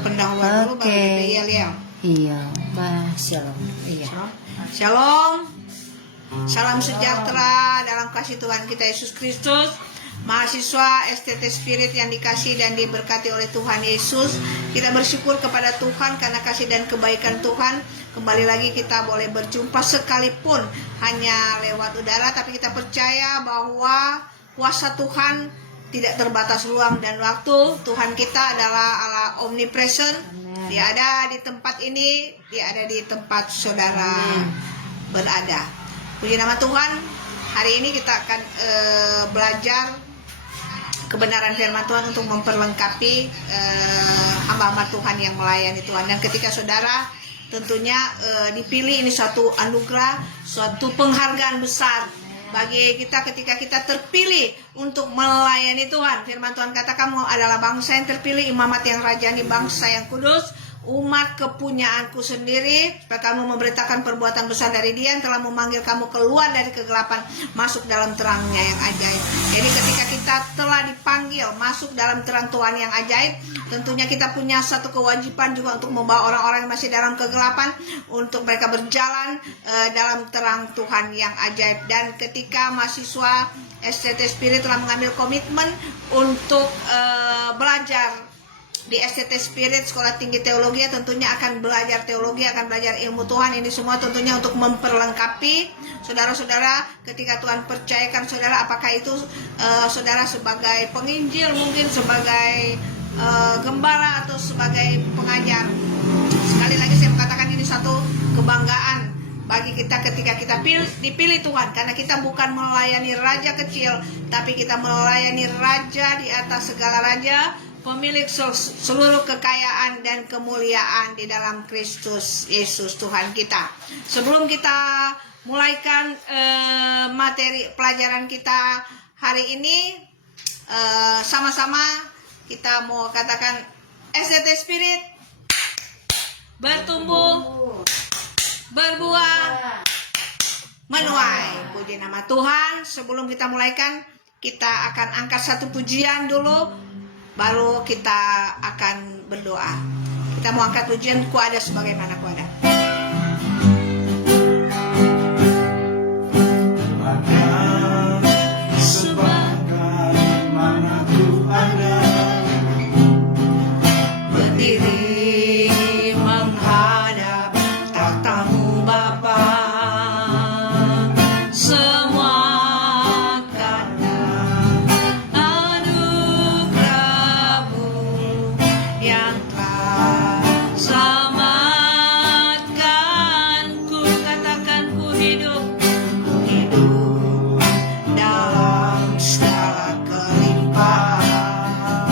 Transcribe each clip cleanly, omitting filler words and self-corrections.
pendahuluan dulu baru kita Iya, shalom. Iya. Shalom. Salam sejahtera dalam kasih Tuhan kita Yesus Kristus. Mahasiswa STT Spirit yang dikasih dan diberkati oleh Tuhan Yesus, kita bersyukur kepada Tuhan karena kasih dan kebaikan Tuhan. Kembali lagi kita boleh berjumpa sekalipun hanya lewat udara, tapi kita percaya bahwa kuasa Tuhan tidak terbatas ruang dan waktu. Tuhan kita adalah Allah omnipresent. Dia ada di tempat ini, dia ada di tempat saudara berada. Puji nama Tuhan. Hari ini kita akan belajar kebenaran firman Tuhan untuk memperlengkapi hamba-hamba Tuhan yang melayani Tuhan. Dan ketika saudara tentunya dipilih, ini suatu anugerah, suatu penghargaan besar bagi kita ketika kita terpilih untuk melayani Tuhan. Firman Tuhan kata, kamu adalah bangsa yang terpilih, imamat yang rajani, bangsa yang kudus, umat kepunyaanku sendiri, supaya kamu memberitakan perbuatan besar dari Dia yang telah memanggil kamu keluar dari kegelapan masuk dalam terangnya yang ajaib. Jadi ketika kita telah dipanggil masuk dalam terang Tuhan yang ajaib, tentunya kita punya satu kewajiban juga untuk membawa orang-orang yang masih dalam kegelapan untuk mereka berjalan dalam terang Tuhan yang ajaib. Dan ketika mahasiswa STT Spirit telah mengambil komitmen untuk belajar di STT Spirit Sekolah Tinggi Teologi, tentunya akan belajar teologi, akan belajar ilmu Tuhan. Ini semua tentunya untuk memperlengkapi saudara-saudara ketika Tuhan percayakan saudara, apakah itu saudara sebagai penginjil, mungkin sebagai gembala atau sebagai pengajar. Sekali lagi saya katakan ini satu kebanggaan bagi kita ketika kita dipilih Tuhan, karena kita bukan melayani raja kecil, tapi kita melayani raja di atas segala raja, pemilik seluruh kekayaan dan kemuliaan di dalam Kristus Yesus Tuhan kita. Sebelum kita mulaikan materi pelajaran kita hari ini, sama-sama kita mau katakan STT Spirit bertumbuh, berbuah, menuai. Puji nama Tuhan. Sebelum kita mulaikan, kita akan angkat satu pujian dulu, baru kita akan berdoa. Kita mau angkat pujian, ku ada sebagaimana ku ada. Sebagaimana ku ada, berdiri menghadap tahta-Mu Bapa, semua karena anugerah-Mu yang telah selamatkan. Ku katakan ku hidup dalam segala kelimpahan,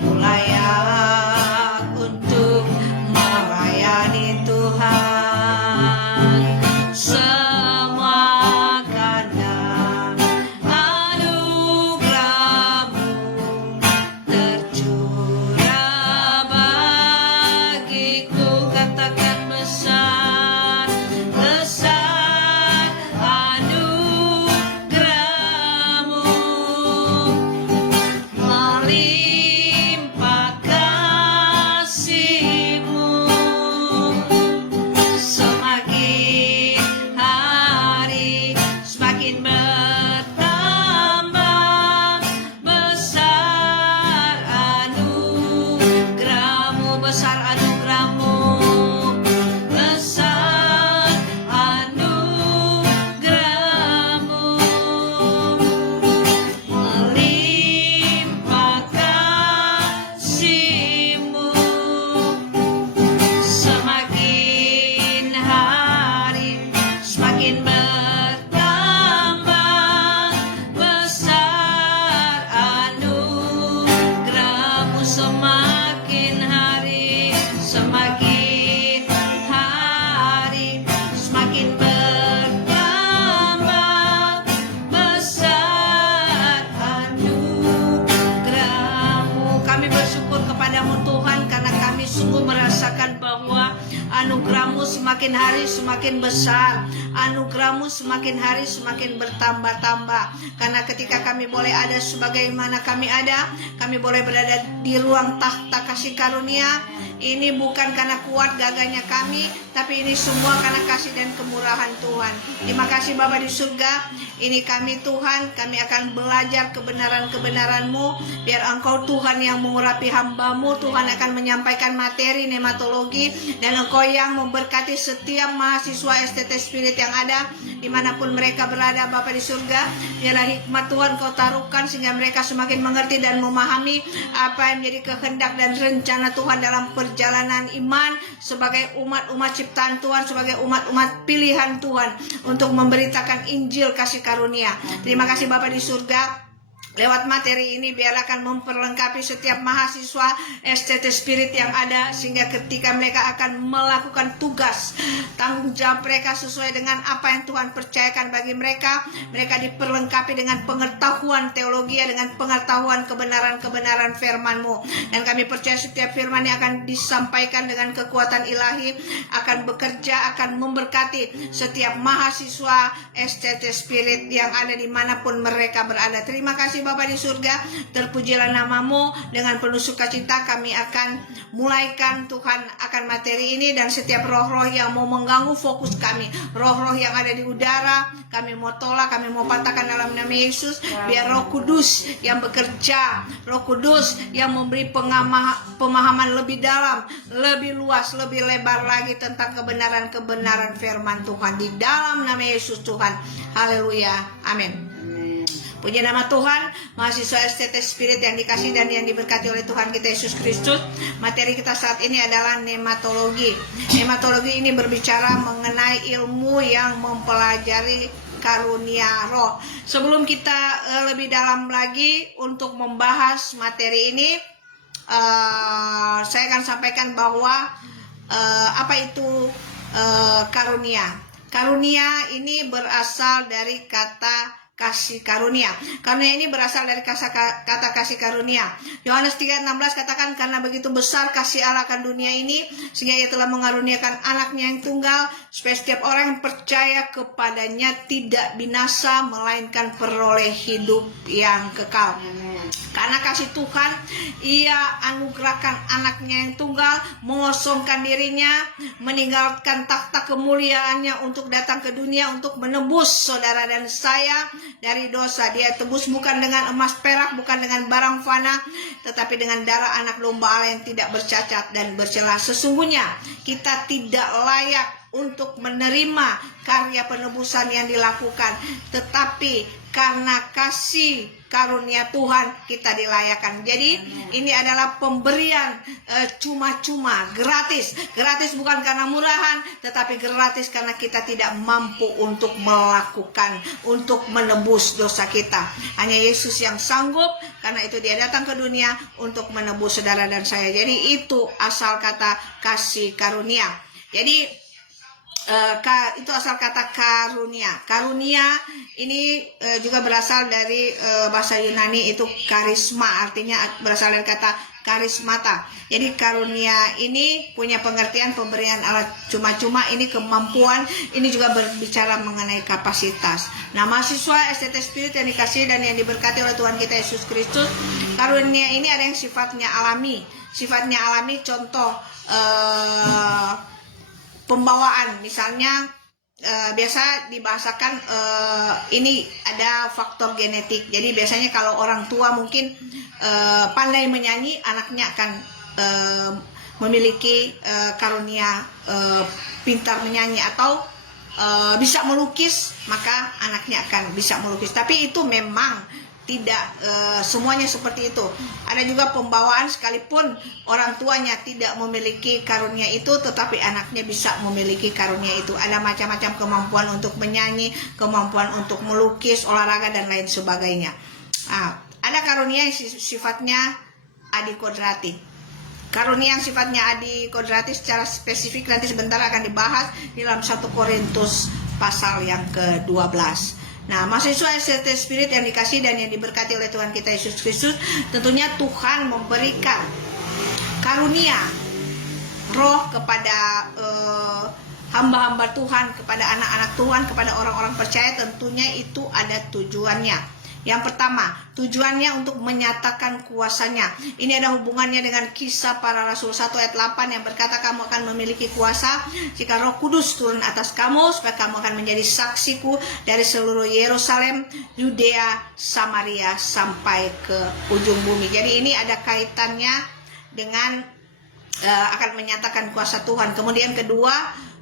ku layak untuk melayani Tuhan. Semua karena anugerah-Mu tercurah bagiku. Katakan besar, besar anugerah-Mu, melimpah kasih-Mu. Semakin hari semakin bertambah, besar anugerah-Mu, besar anugerah-Mu, besar anugerah-Mu, melimpah kasih-Mu. Semakin hari semakin bertambah, besar anugerah-Mu. Semakin hari semakin bertambah, besar anugerah-Mu. Kami bersyukur kepadamu Tuhan, karena kami sungguh merasakan bahwa anugerah-Mu semakin hari semakin besar, anugerah-Mu semakin hari semakin bertambah-tambah. Karena ketika kami boleh ada sebagaimana kami ada, kami boleh berada di ruang tahta kasih karunia. Ini bukan karena kuat gagahnya kami, tapi ini semua karena kasih dan kemurahan Tuhan. Terima kasih Bapa di surga. Ini kami Tuhan, kami akan belajar kebenaran-kebenaran-Mu. Biar Engkau Tuhan yang mengurapi hamba-Mu, Tuhan akan menyampaikan materi nematologi. Dan Engkau yang memberkati setiap mahasiswa STT Spirit yang ada, dimanapun mereka berada Bapa di surga. Biarlah hikmat Tuhan Kau taruhkan sehingga mereka semakin mengerti dan memahami apa yang menjadi kehendak dan rencana Tuhan dalam perjalanan iman sebagai umat-umat ciptaan Tuhan, sebagai umat-umat pilihan Tuhan untuk memberitakan Injil kasih karunia. Terima kasih Bapa di surga. Lewat materi ini biarlah akan memperlengkapi setiap mahasiswa STT Spirit yang ada, sehingga ketika mereka akan melakukan tugas tanggung jawab mereka sesuai dengan apa yang Tuhan percayakan bagi mereka, mereka diperlengkapi dengan pengetahuan teologi, dengan pengetahuan kebenaran-kebenaran firman-Mu. Dan kami percaya setiap firman yang akan disampaikan dengan kekuatan ilahi akan bekerja, akan memberkati setiap mahasiswa STT Spirit yang ada dimanapun mereka berada. Terima kasih Bapa di surga, terpujilah nama-Mu. Dengan penuh sukacita kami akan mulaikan Tuhan akan materi ini, dan setiap roh-roh yang mau mengganggu fokus kami, roh-roh yang ada di udara, kami mau tolak, kami mau patahkan dalam nama Yesus. Biar Roh Kudus yang bekerja, Roh Kudus yang memberi pemahaman lebih dalam, lebih luas, lebih lebar lagi tentang kebenaran-kebenaran firman Tuhan, di dalam nama Yesus Tuhan. Haleluya, amin. Puji nama Tuhan. Mahasiswa STT Spirit yang dikasih dan yang diberkati oleh Tuhan kita Yesus Kristus. Materi kita saat ini adalah nematologi. Nematologi ini berbicara mengenai ilmu yang mempelajari karunia roh. Sebelum kita lebih dalam lagi untuk membahas materi ini, saya akan sampaikan bahwa apa itu karunia. Karunia ini berasal dari kata kasih karunia. Karunia ini berasal dari kata kasih karunia. Yohanes 3:16 katakan, karena begitu besar kasih Allah akan dunia ini, sehingga Ia telah mengaruniakan anaknya yang tunggal, supaya setiap orang yang percaya kepadanya tidak binasa, melainkan peroleh hidup yang kekal. Karena kasih Tuhan, Ia anugerahkan anaknya yang tunggal, mengosongkan dirinya, meninggalkan takhta kemuliaannya untuk datang ke dunia untuk menebus saudara dan saya dari dosa. Dia tebus bukan dengan emas perak, bukan dengan barang fana, tetapi dengan darah anak domba Allah yang tidak bercacat dan bercela. Sesungguhnya kita tidak layak untuk menerima karya penebusan yang dilakukan, tetapi karena kasih karunia Tuhan kita dilayakan. Jadi ini adalah pemberian cuma-cuma, gratis. Gratis bukan karena murahan, tetapi gratis karena kita tidak mampu untuk melakukan, untuk menebus dosa kita. Hanya Yesus yang sanggup, karena itu Dia datang ke dunia untuk menebus saudara dan saya. Jadi itu asal kata kasih karunia. Jadi itu asal kata karunia. Karunia ini juga berasal dari bahasa Yunani, itu karisma, artinya berasal dari kata karismata. Jadi karunia ini punya pengertian pemberian Allah cuma-cuma, ini kemampuan, ini juga berbicara mengenai kapasitas. Nah, mahasiswa STT Spirit yang dikasih dan yang diberkati oleh Tuhan kita Yesus Kristus, karunia ini ada yang sifatnya alami. Sifatnya alami, contoh pembawaan, misalnya biasa dibahasakan ini ada faktor genetik. Jadi biasanya kalau orang tua mungkin pandai menyanyi, anaknya akan memiliki karunia pintar menyanyi, atau bisa melukis, maka anaknya akan bisa melukis. Tapi itu memang tidak semuanya seperti itu. Ada juga pembawaan, sekalipun orang tuanya tidak memiliki karunia itu, tetapi anaknya bisa memiliki karunia itu. Ada macam-macam kemampuan untuk menyanyi, kemampuan untuk melukis, olahraga, dan lain sebagainya. Ada karunia yang sifatnya adikodrati. Karunia yang sifatnya adikodrati secara spesifik nanti sebentar akan dibahas di dalam 1 Korintus pasal yang ke-12. Nah, mahasiswa STT Spirit yang dikasih dan yang diberkati oleh Tuhan kita Yesus Kristus, tentunya Tuhan memberikan karunia roh kepada hamba-hamba Tuhan, kepada anak-anak Tuhan, kepada orang-orang percaya, tentunya itu ada tujuannya. Yang pertama, tujuannya untuk menyatakan kuasanya. Ini ada hubungannya dengan Kisah Para Rasul 1 ayat 8 yang berkata, kamu akan memiliki kuasa jika Roh Kudus turun atas kamu, supaya kamu akan menjadi saksiku dari seluruh Yerusalem, Yudea, Samaria, sampai ke ujung bumi. Jadi ini ada kaitannya dengan akan menyatakan kuasa Tuhan. Kemudian kedua,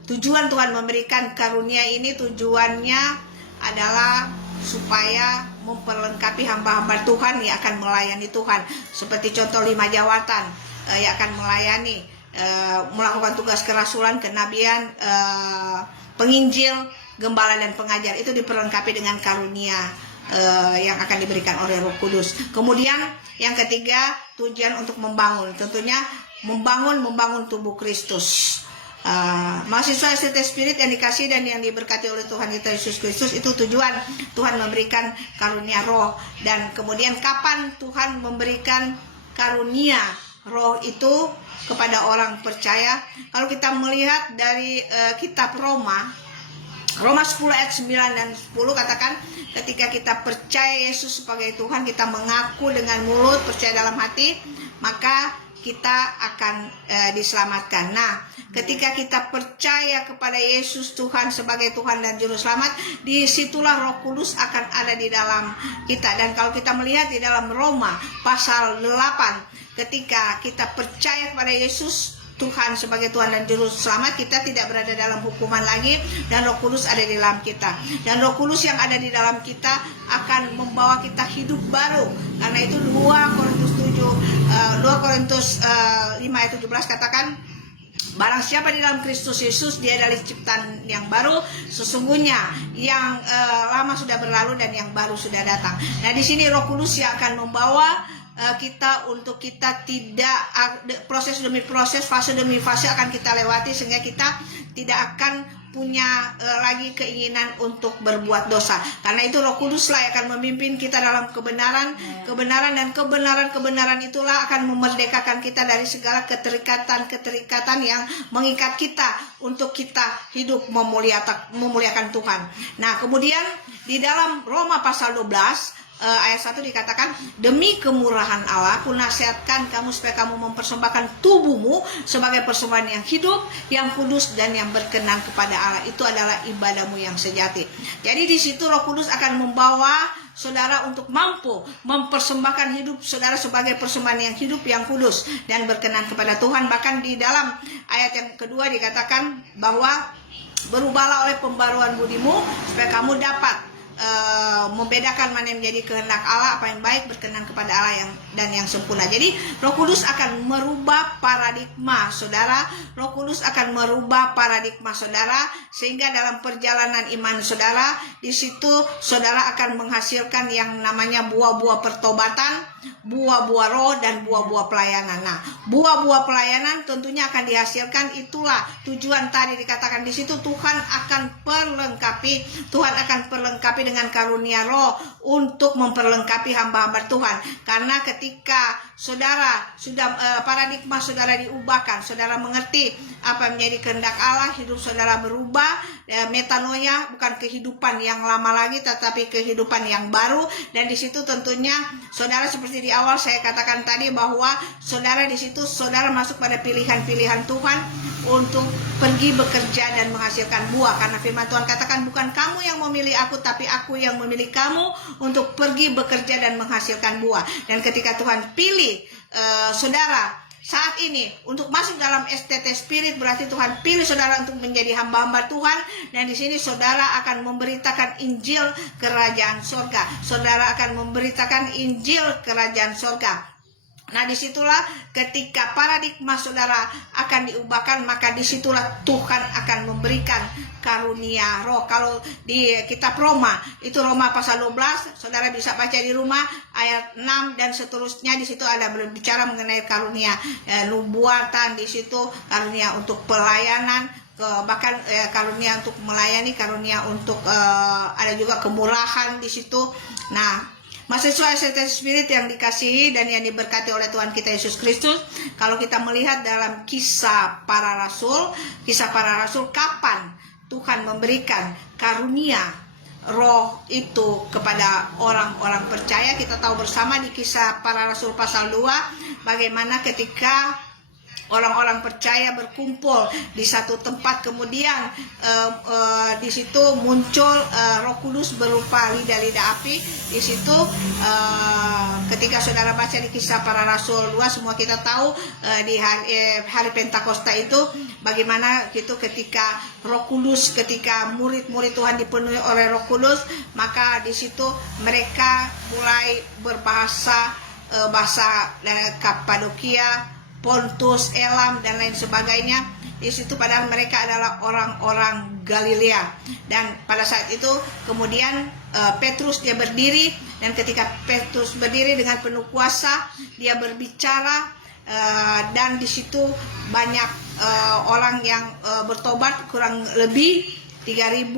tujuan Tuhan memberikan karunia ini, tujuannya adalah supaya memperlengkapi hamba-hamba Tuhan yang akan melayani Tuhan. Seperti contoh 5 jawatan yang akan melayani, melakukan tugas kerasulan, kenabian, penginjil, gembala, dan pengajar. Itu diperlengkapi dengan karunia yang akan diberikan oleh Roh Kudus. Kemudian yang ketiga, tujuan untuk membangun. Tentunya membangun tubuh Kristus. Mahasiswa STT Spirit yang dikasih dan yang diberkati oleh Tuhan kita Yesus Kristus, itu tujuan Tuhan memberikan karunia roh. Dan kemudian kapan Tuhan memberikan karunia roh itu kepada orang percaya? Kalau kita melihat dari kitab Roma 10 ayat 9 dan 10 katakan, ketika kita percaya Yesus sebagai Tuhan, kita mengaku dengan mulut, percaya dalam hati, maka kita akan diselamatkan. Nah, ketika kita percaya kepada Yesus Tuhan sebagai Tuhan dan Juru Selamat, disitulah Roh Kudus akan ada di dalam kita. Dan kalau kita melihat di dalam Roma pasal 8, ketika kita percaya kepada Yesus Tuhan sebagai Tuhan dan Juru Selamat, kita tidak berada dalam hukuman lagi, dan Roh Kudus ada di dalam kita. Dan Roh Kudus yang ada di dalam kita akan membawa kita hidup baru. Karena itu 2 Korintus 5 ayat 17 katakan, barang siapa di dalam Kristus Yesus, dia adalah ciptaan yang baru. Sesungguhnya yang lama sudah berlalu dan yang baru sudah datang. Nah, di sini Roh Kudus yang akan membawa kita untuk kita tidak proses demi proses, fase demi fase akan kita lewati, sehingga kita tidak akan punya lagi keinginan untuk berbuat dosa. Karena itu Roh Kudus lah yang akan memimpin kita dalam kebenaran, dan kebenaran itulah akan memerdekakan kita dari segala keterikatan yang mengikat kita untuk kita hidup memuliakan Tuhan. Nah, kemudian di dalam Roma pasal 12 ayat 1 dikatakan, demi kemurahan Allah aku nasihatkan kamu supaya kamu mempersembahkan tubuhmu sebagai persembahan yang hidup, yang kudus, dan yang berkenan kepada Allah. Itu adalah ibadahmu yang sejati. Jadi di situ Roh Kudus akan membawa saudara untuk mampu mempersembahkan hidup saudara sebagai persembahan yang hidup, yang kudus, dan berkenan kepada Tuhan. Bahkan di dalam ayat yang kedua dikatakan bahwa berubahlah oleh pembaruan budimu supaya kamu dapat membedakan mana yang menjadi kehendak Allah, apa yang baik, berkenan kepada Allah dan yang sempurna. Jadi Roh Kudus akan merubah paradigma saudara. Roh Kudus akan merubah paradigma saudara, sehingga dalam perjalanan iman saudara, di situ saudara akan menghasilkan yang namanya buah-buah pertobatan, buah-buah roh, dan buah-buah pelayanan. Nah, buah-buah pelayanan tentunya akan dihasilkan. Itulah tujuan tadi dikatakan di situ, Tuhan akan perlengkapi dengan karunia roh untuk memperlengkapi hamba-hamba Tuhan. Karena ketika saudara sudah paradigma saudara diubahkan, saudara mengerti apa yang menjadi kehendak Allah, hidup saudara berubah, metanoia, bukan kehidupan yang lama lagi tetapi kehidupan yang baru. Dan di situ tentunya saudara, seperti di awal saya katakan tadi, bahwa saudara di situ saudara masuk pada pilihan-pilihan Tuhan untuk pergi bekerja dan menghasilkan buah. Karena firman Tuhan katakan, bukan kamu yang memilih aku, tapi aku yang memilih kamu untuk pergi bekerja dan menghasilkan buah. Dan ketika Tuhan pilih saudara saat ini untuk masuk dalam STT Spirit, berarti Tuhan pilih saudara untuk menjadi hamba-hamba Tuhan. Dan di sini saudara akan memberitakan Injil Kerajaan Surga. Saudara akan memberitakan Injil Kerajaan Surga. Nah, disitulah ketika paradigma saudara akan diubahkan, maka disitulah Tuhan akan memberikan karunia roh. Kalau di kitab Roma, itu Roma pasal 12, saudara bisa baca di rumah ayat 6 dan seterusnya. Di situ ada berbicara mengenai karunia nubuatan, di situ karunia untuk pelayanan, bahkan karunia untuk melayani, karunia untuk ada juga kemurahan di situ. Nah, Mahasiswa STT Spirit yang dikasihi dan yang diberkati oleh Tuhan kita Yesus Kristus, kalau kita melihat dalam kisah para rasul kapan Tuhan memberikan karunia roh itu kepada orang-orang percaya? Kita tahu bersama di kisah para rasul pasal 2 bagaimana ketika orang-orang percaya berkumpul di satu tempat, kemudian di situ muncul Roh Kudus berupa lidah-lidah api. Di situ ketika saudara baca di kisah para rasul 2, semua kita tahu di hari Pentakosta itu bagaimana gitu ketika Roh Kudus, ketika murid-murid Tuhan dipenuhi oleh Roh Kudus, maka di situ mereka mulai berbahasa bahasa Kapadokia, Pontus, Elam, dan lain sebagainya. Di situ padahal mereka adalah orang-orang Galilea. Dan pada saat itu kemudian Petrus dia berdiri, dan ketika Petrus berdiri dengan penuh kuasa, dia berbicara, dan di situ banyak orang yang bertobat, kurang lebih 3.000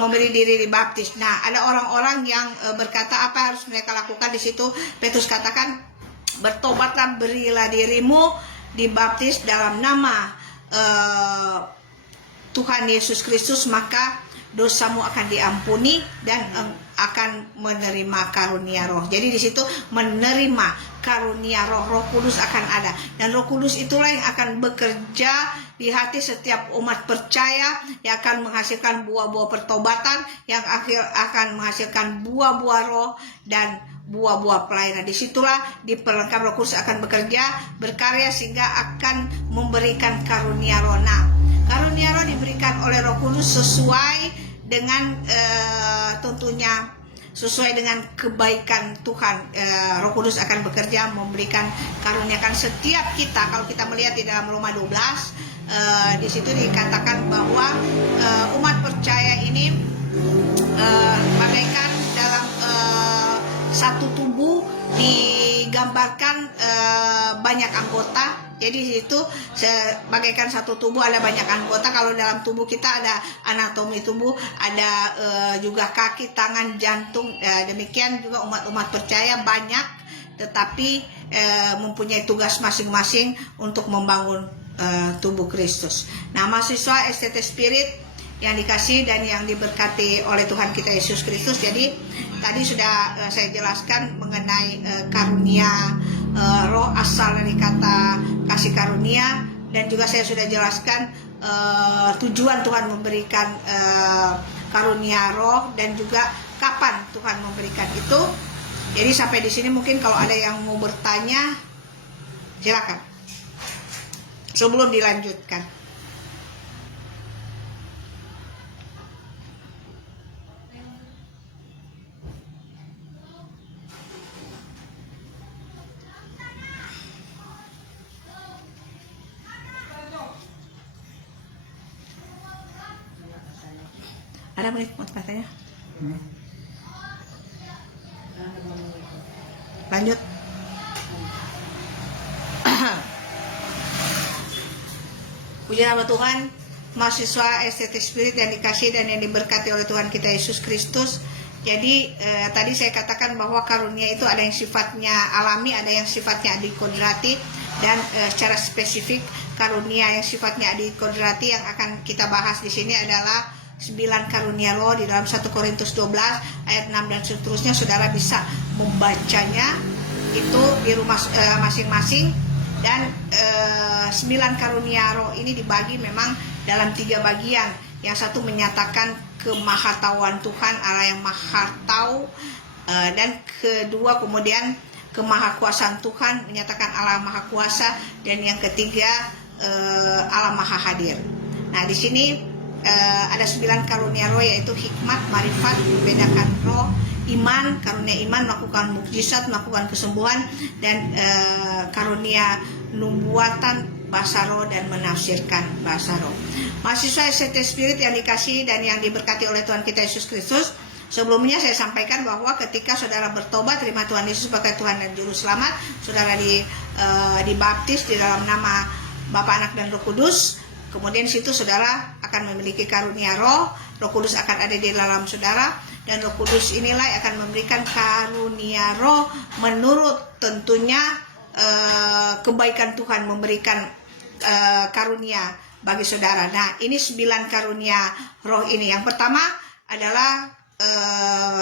memberi diri dibaptis. Nah, ada orang-orang yang berkata apa harus mereka lakukan. Di situ Petrus katakan, bertobatlah, berilah dirimu dibaptis dalam nama Tuhan Yesus Kristus, maka dosamu akan diampuni dan akan menerima karunia roh. Jadi di situ menerima karunia roh, Roh Kudus akan ada, dan Roh Kudus itulah yang akan bekerja di hati setiap umat percaya, yang akan menghasilkan buah-buah pertobatan, yang akan menghasilkan buah-buah roh dan buah-buah pelayanan. Disitulah diperlengkap Roh Kudus akan bekerja, berkarya, sehingga akan memberikan karunia roh. Nah, karunia roh diberikan oleh Roh Kudus sesuai dengan tentunya sesuai dengan kebaikan Tuhan. Roh Kudus akan bekerja memberikan karuniakan setiap kita. Kalau kita melihat di dalam Roma 12, di situ dikatakan bahwa umat percaya ini bagaikan dalam satu tubuh, digambarkan banyak anggota. Jadi di situ bagaikan satu tubuh, ada banyak anggota. Kalau dalam tubuh kita ada anatomi tubuh, ada juga kaki, tangan, jantung. Demikian juga umat-umat percaya banyak, tetapi mempunyai tugas masing-masing untuk membangun tubuh Kristus. Nah, mahasiswa STT Spirit yang dikasih dan yang diberkati oleh Tuhan kita Yesus Kristus. Jadi tadi sudah saya jelaskan mengenai karunia roh, asal dari kata kasih karunia, dan juga saya sudah jelaskan tujuan Tuhan memberikan karunia roh dan juga kapan Tuhan memberikan itu. Jadi sampai di sini mungkin kalau ada yang mau bertanya silakan sebelum dilanjutkan. Ada menit mau katanya? Lanjut. Puji nama Tuhan, mahasiswa STT Spirit yang dikasih dan yang diberkati oleh Tuhan kita Yesus Kristus. Jadi tadi saya katakan bahwa karunia itu ada yang sifatnya alami, ada yang sifatnya adikodrati, dan secara spesifik karunia yang sifatnya adikodrati yang akan kita bahas di sini adalah 9 karunia roh di dalam 1 Korintus 12 ayat 6 dan seterusnya. Saudara bisa membacanya itu di rumah masing-masing. Dan 9 karunia roh ini dibagi memang dalam 3 bagian. Yang satu menyatakan kemahatauan Tuhan, Allah yang maha tahu, dan kedua kemudian kemahakuasaan Tuhan, menyatakan Allah maha kuasa, dan yang ketiga Allah maha hadir. Nah, di sini ada 9 karunia roh, yaitu hikmat, marifat, membedakan roh, iman, karunia iman, melakukan mukjizat, melakukan kesembuhan, dan karunia nubuatan, bahasa roh, dan menafsirkan bahasa roh. Mahasiswa STT Spirit yang dikasihi dan yang diberkati oleh Tuhan kita Yesus Kristus, sebelumnya saya sampaikan bahwa ketika saudara bertobat, terima Tuhan Yesus sebagai Tuhan dan Juru Selamat, saudara dibaptis di dalam nama Bapa, Anak, dan Roh Kudus, kemudian situ saudara akan memiliki karunia Roh Kudus akan ada di dalam saudara, dan Roh Kudus inilah yang akan memberikan karunia Roh menurut tentunya kebaikan Tuhan memberikan karunia bagi saudara. Nah, ini 9 karunia Roh ini. Yang pertama adalah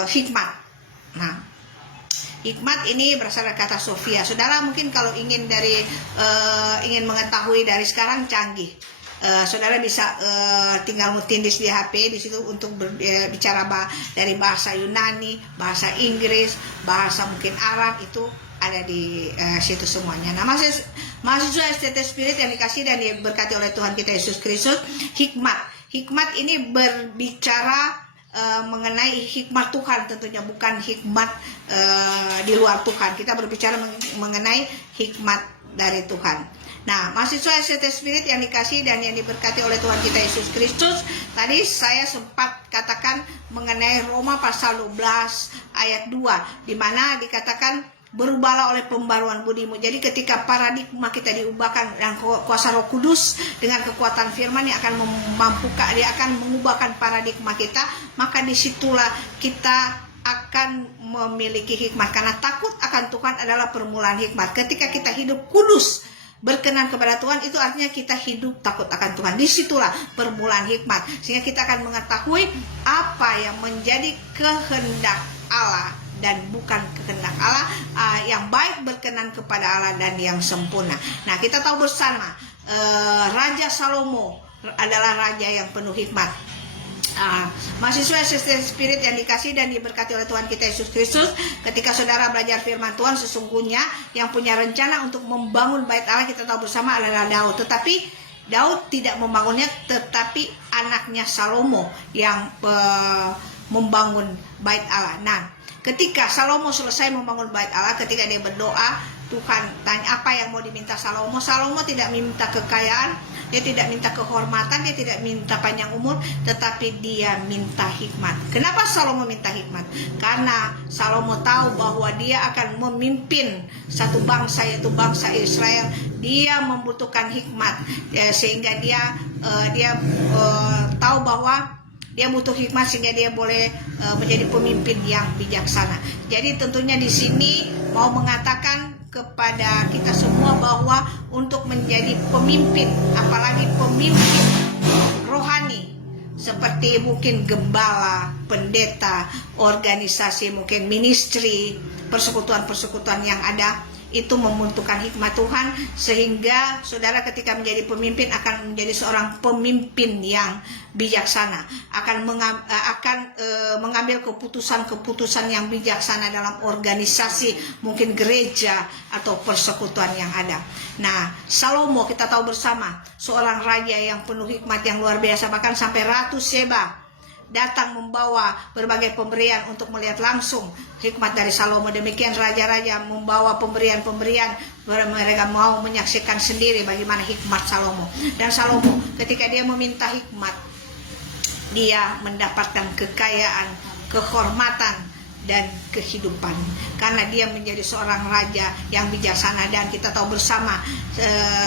hikmat. Nah, hikmat ini berasal dari kata Sofia. Saudara mungkin kalau ingin mengetahui dari sekarang canggih. Saudara bisa tinggal mutindis di HP di situ untuk bicara dari bahasa Yunani, bahasa Inggris, bahasa mungkin Arab, itu ada di situ semuanya. Nah, mahasiswa STT Spirit yang dikasih dan diberkati oleh Tuhan kita Yesus Kristus, hikmat ini berbicara mengenai hikmat Tuhan, tentunya bukan hikmat di luar Tuhan. Kita berbicara mengenai hikmat dari Tuhan. Nah, mahasiswa STT Spirit yang dikasih dan yang diberkati oleh Tuhan kita Yesus Kristus, tadi saya sempat katakan mengenai Roma pasal 12 ayat 2, di mana dikatakan berubahlah oleh pembaruan budimu. Jadi ketika paradigma kita diubahkan dan kuasa Roh Kudus dengan kekuatan firman yang akan dia akan mengubahkan paradigma kita, maka disitulah kita akan memiliki hikmat. Karena takut akan Tuhan adalah permulaan hikmat. Ketika kita hidup kudus, berkenan kepada Tuhan, itu artinya kita hidup takut akan Tuhan. Disitulah permulaan hikmat, sehingga kita akan mengetahui apa yang menjadi kehendak Allah dan bukan kehendak Allah, yang baik, berkenan kepada Allah, dan yang sempurna. Nah, kita tahu bersama Raja Salomo adalah raja yang penuh hikmat. Mahasiswa STT Spirit yang dikasih dan diberkati oleh Tuhan kita Yesus Kristus, ketika saudara belajar firman Tuhan, sesungguhnya yang punya rencana untuk membangun bait Allah kita tahu bersama adalah Daud. Tetapi Daud tidak membangunnya, tetapi anaknya Salomo yang membangun bait Allah. Nah, ketika Salomo selesai membangun bait Allah, ketika dia berdoa, Tuhan tanya apa yang mau diminta Salomo. Salomo tidak minta kekayaan, dia tidak minta kehormatan, dia tidak minta panjang umur, tetapi dia minta hikmat. Kenapa Salomo minta hikmat? Karena Salomo tahu bahwa dia akan memimpin satu bangsa, yaitu bangsa Israel. Dia membutuhkan hikmat, sehingga dia tahu bahwa dia butuh hikmat sehingga dia boleh menjadi pemimpin yang bijaksana. Jadi tentunya di sini mau mengatakan kepada kita semua bahwa untuk menjadi pemimpin, apalagi pemimpin rohani seperti mungkin gembala, pendeta, organisasi, mungkin ministry, persekutuan-persekutuan yang ada, itu membutuhkan hikmat Tuhan, sehingga saudara ketika menjadi pemimpin akan menjadi seorang pemimpin yang bijaksana, akan mengambil keputusan-keputusan yang bijaksana dalam organisasi, mungkin gereja atau persekutuan yang ada. Nah, Salomo kita tahu bersama seorang raja yang penuh hikmat yang luar biasa, bahkan sampai Ratu Seba datang membawa berbagai pemberian untuk melihat langsung hikmat dari Salomo. Demikian raja-raja membawa pemberian-pemberian, mereka mau menyaksikan sendiri bagaimana hikmat Salomo. Dan Salomo ketika dia meminta hikmat, dia mendapatkan kekayaan, kehormatan, dan kehidupan, karena dia menjadi seorang raja yang bijaksana. Dan kita tahu bersama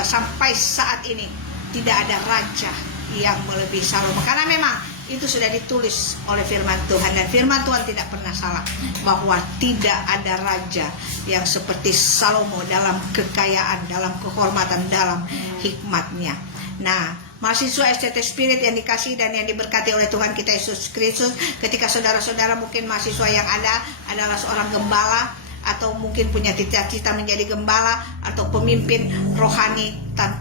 sampai saat ini tidak ada raja yang melebihi Salomo, karena memang itu sudah ditulis oleh firman Tuhan, dan firman Tuhan tidak pernah salah bahwa tidak ada raja yang seperti Salomo dalam kekayaan, dalam kehormatan, dalam hikmatnya. Nah, mahasiswa STT Spirit yang dikasih dan yang diberkati oleh Tuhan kita Yesus Kristus, ketika saudara-saudara mungkin mahasiswa yang ada adalah seorang gembala, atau mungkin punya cita-cita menjadi gembala atau pemimpin rohani,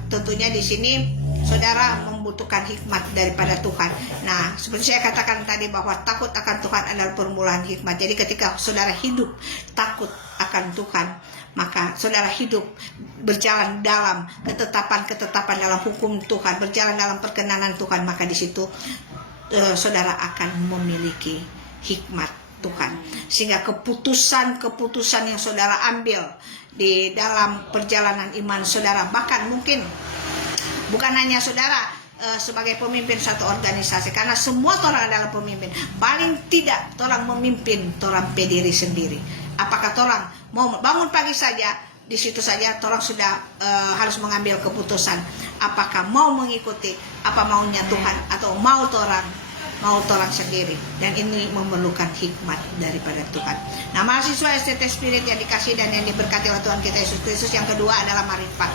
tentunya di sini saudara membutuhkan hikmat daripada Tuhan. Nah, seperti saya katakan tadi bahwa takut akan Tuhan adalah permulaan hikmat. Jadi ketika saudara hidup takut akan Tuhan, maka saudara hidup berjalan dalam ketetapan dalam hukum Tuhan, berjalan dalam perkenanan Tuhan, maka di situ saudara akan memiliki hikmat Tuhan. Sehingga keputusan-keputusan yang saudara ambil di dalam perjalanan iman saudara, bahkan mungkin bukan hanya saudara sebagai pemimpin satu organisasi, karena semua orang adalah pemimpin. Paling tidak orang memimpin orang pediri sendiri. Apakah orang mau bangun pagi saja di situ saja torang sudah harus mengambil keputusan apakah mau mengikuti apa maunya Tuhan atau mau torang sendiri, dan ini memerlukan hikmat daripada Tuhan. Nah, mahasiswa STT Spirit yang dikasih dan yang diberkati oleh Tuhan kita Yesus Kristus, yang kedua adalah marifat.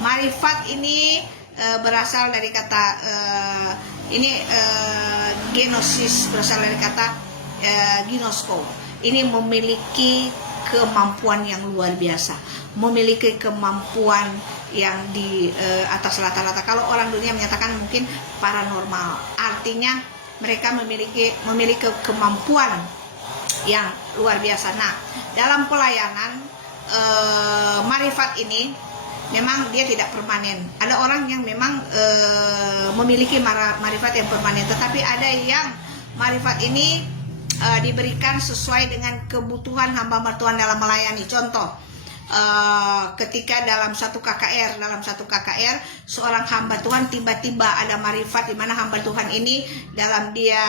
Marifat ini berasal dari kata genosis, berasal dari kata ginosko. Ini memiliki kemampuan yang luar biasa, memiliki kemampuan yang di atas rata-rata. Kalau orang dunia menyatakan mungkin paranormal, artinya mereka memiliki kemampuan yang luar biasa. Nah, dalam pelayanan marifat ini memang dia tidak permanen. Ada orang yang memang memiliki marifat yang permanen, tetapi ada yang marifat ini diberikan sesuai dengan kebutuhan hamba Tuhan dalam melayani. Contoh, ketika dalam satu KKR seorang hamba Tuhan tiba-tiba ada marifat di mana hamba Tuhan ini dalam dia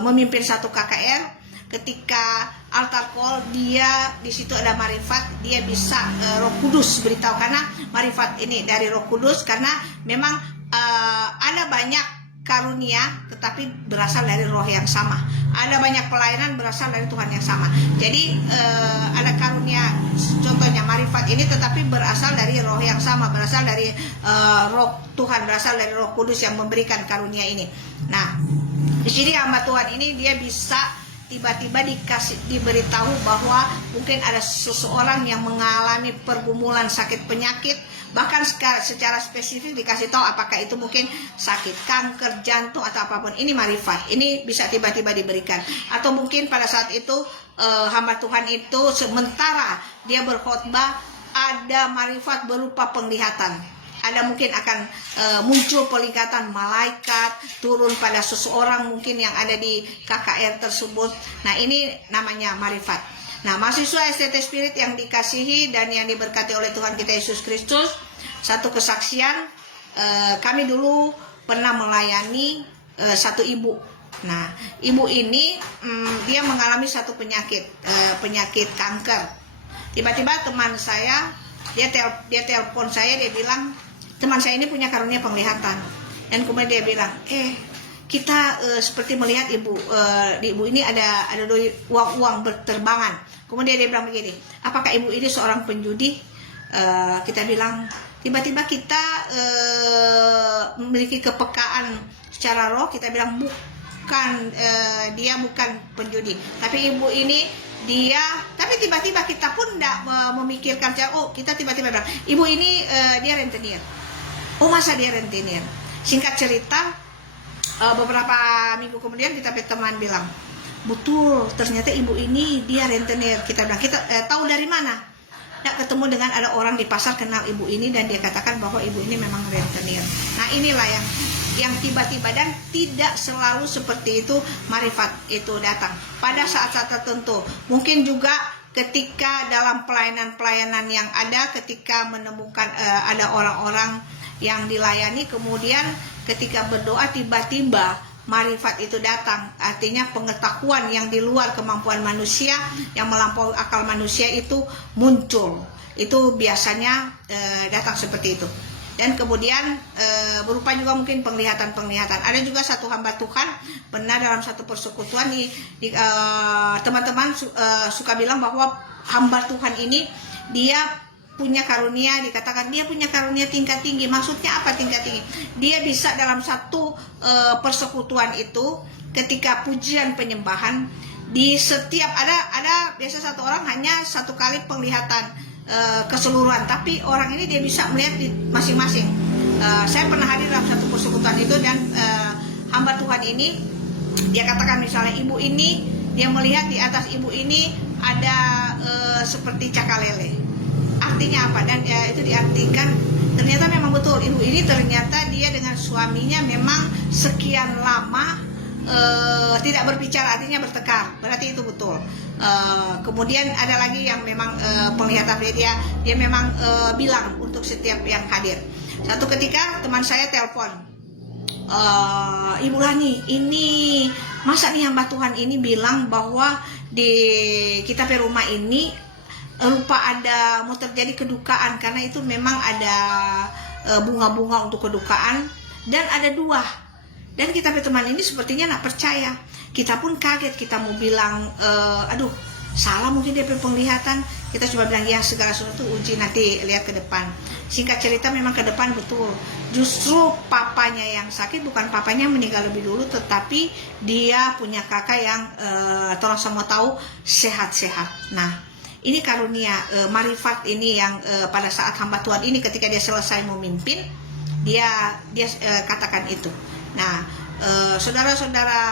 memimpin satu KKR, ketika altar call dia di situ ada marifat, dia bisa Roh Kudus beritahu, karena marifat ini dari Roh Kudus, karena memang ada banyak karunia tetapi berasal dari roh yang sama. Ada banyak pelayanan berasal dari Tuhan yang sama. Jadi ada karunia, contohnya marifat ini, tetapi berasal dari roh yang sama, berasal dari roh Tuhan, berasal dari Roh Kudus yang memberikan karunia ini. Nah, di sini hamba Tuhan ini dia bisa tiba-tiba diberitahu bahwa mungkin ada seseorang yang mengalami pergumulan sakit penyakit, bahkan secara spesifik dikasih tahu apakah itu mungkin sakit kanker, jantung atau apapun. Ini marifat, ini bisa tiba-tiba diberikan. Atau mungkin pada saat itu hamba Tuhan itu sementara dia berkhotbah ada marifat berupa penglihatan. Ada mungkin akan muncul penglihatan malaikat turun pada seseorang mungkin yang ada di KKR tersebut. Nah, ini namanya marifat. Nah, mahasiswa STT Spirit yang dikasihi dan yang diberkati oleh Tuhan kita Yesus Kristus, satu kesaksian, kami dulu pernah melayani satu ibu. Nah, ibu ini dia mengalami satu penyakit kanker. Tiba-tiba teman saya dia telepon saya, dia bilang teman saya ini punya karunia penglihatan, dan kemudian dia bilang kita seperti melihat di ibu ini ada uang berterbangan. Kemudian dia bilang begini, apakah ibu ini seorang penjudi? Kita bilang tiba-tiba kita memiliki kepekaan secara roh. Kita bilang bukan, dia bukan penjudi, tapi ibu ini tapi tiba-tiba kita pun tidak memikirkan kita tiba-tiba bilang ibu ini dia rentenir. Oh, masa dia rentenir? Singkat cerita, beberapa minggu kemudian kita teman bilang, betul, ternyata ibu ini dia rentenir. Kita bilang, kita tahu dari mana? Tidak ketemu dengan ada orang di pasar kenal ibu ini dan dia katakan bahwa ibu ini memang rentenir. Nah, inilah yang tiba-tiba, dan tidak selalu seperti itu marifat itu datang. Pada saat-saat tertentu, mungkin juga ketika dalam pelayanan-pelayanan yang ada, ketika menemukan ada orang-orang yang dilayani, kemudian ketika berdoa tiba-tiba marifat itu datang, artinya pengetahuan yang di luar kemampuan manusia, yang melampaui akal manusia itu muncul. Itu biasanya datang seperti itu. Dan kemudian berupa juga mungkin penglihatan-penglihatan. Ada juga satu hamba Tuhan pernah dalam satu persekutuan, teman-teman suka bilang bahwa hamba Tuhan ini dia punya karunia, dikatakan dia punya karunia tingkat tinggi. Maksudnya apa tingkat tinggi? Dia bisa dalam satu persekutuan itu, ketika pujian penyembahan, di setiap ada biasa satu orang hanya satu kali penglihatan keseluruhan, tapi orang ini dia bisa melihat di masing-masing. Saya pernah hadir dalam satu persekutuan itu, dan hamba Tuhan ini dia katakan misalnya ibu ini, dia melihat di atas ibu ini ada seperti cakalele. Artinya apa? Dan itu diartikan ternyata memang betul, ibu ini ternyata dia dengan suaminya memang sekian lama tidak berbicara, artinya bertekar, berarti itu betul. Kemudian ada lagi yang memang penglihatan dia memang bilang untuk setiap yang hadir. Satu ketika teman saya telepon, Ibu Lani, ini masa nih hamba Tuhan ini bilang bahwa di kita rumah ini lupa ada mau terjadi kedukaan, karena itu memang ada bunga-bunga untuk kedukaan, dan ada dua. Dan kita teman ini sepertinya nak percaya. Kita pun kaget, kita mau bilang aduh salah mungkin dia penglihatan. Kita cuma bilang ya segala sesuatu uji, nanti lihat ke depan. Singkat cerita memang ke depan betul, justru papanya yang sakit, bukan papanya meninggal lebih dulu, tetapi dia punya kakak yang tolong semua tahu sehat-sehat. Nah ini karunia marifat ini yang pada saat hamba Tuhan ini ketika dia selesai memimpin, dia katakan itu. Nah saudara-saudara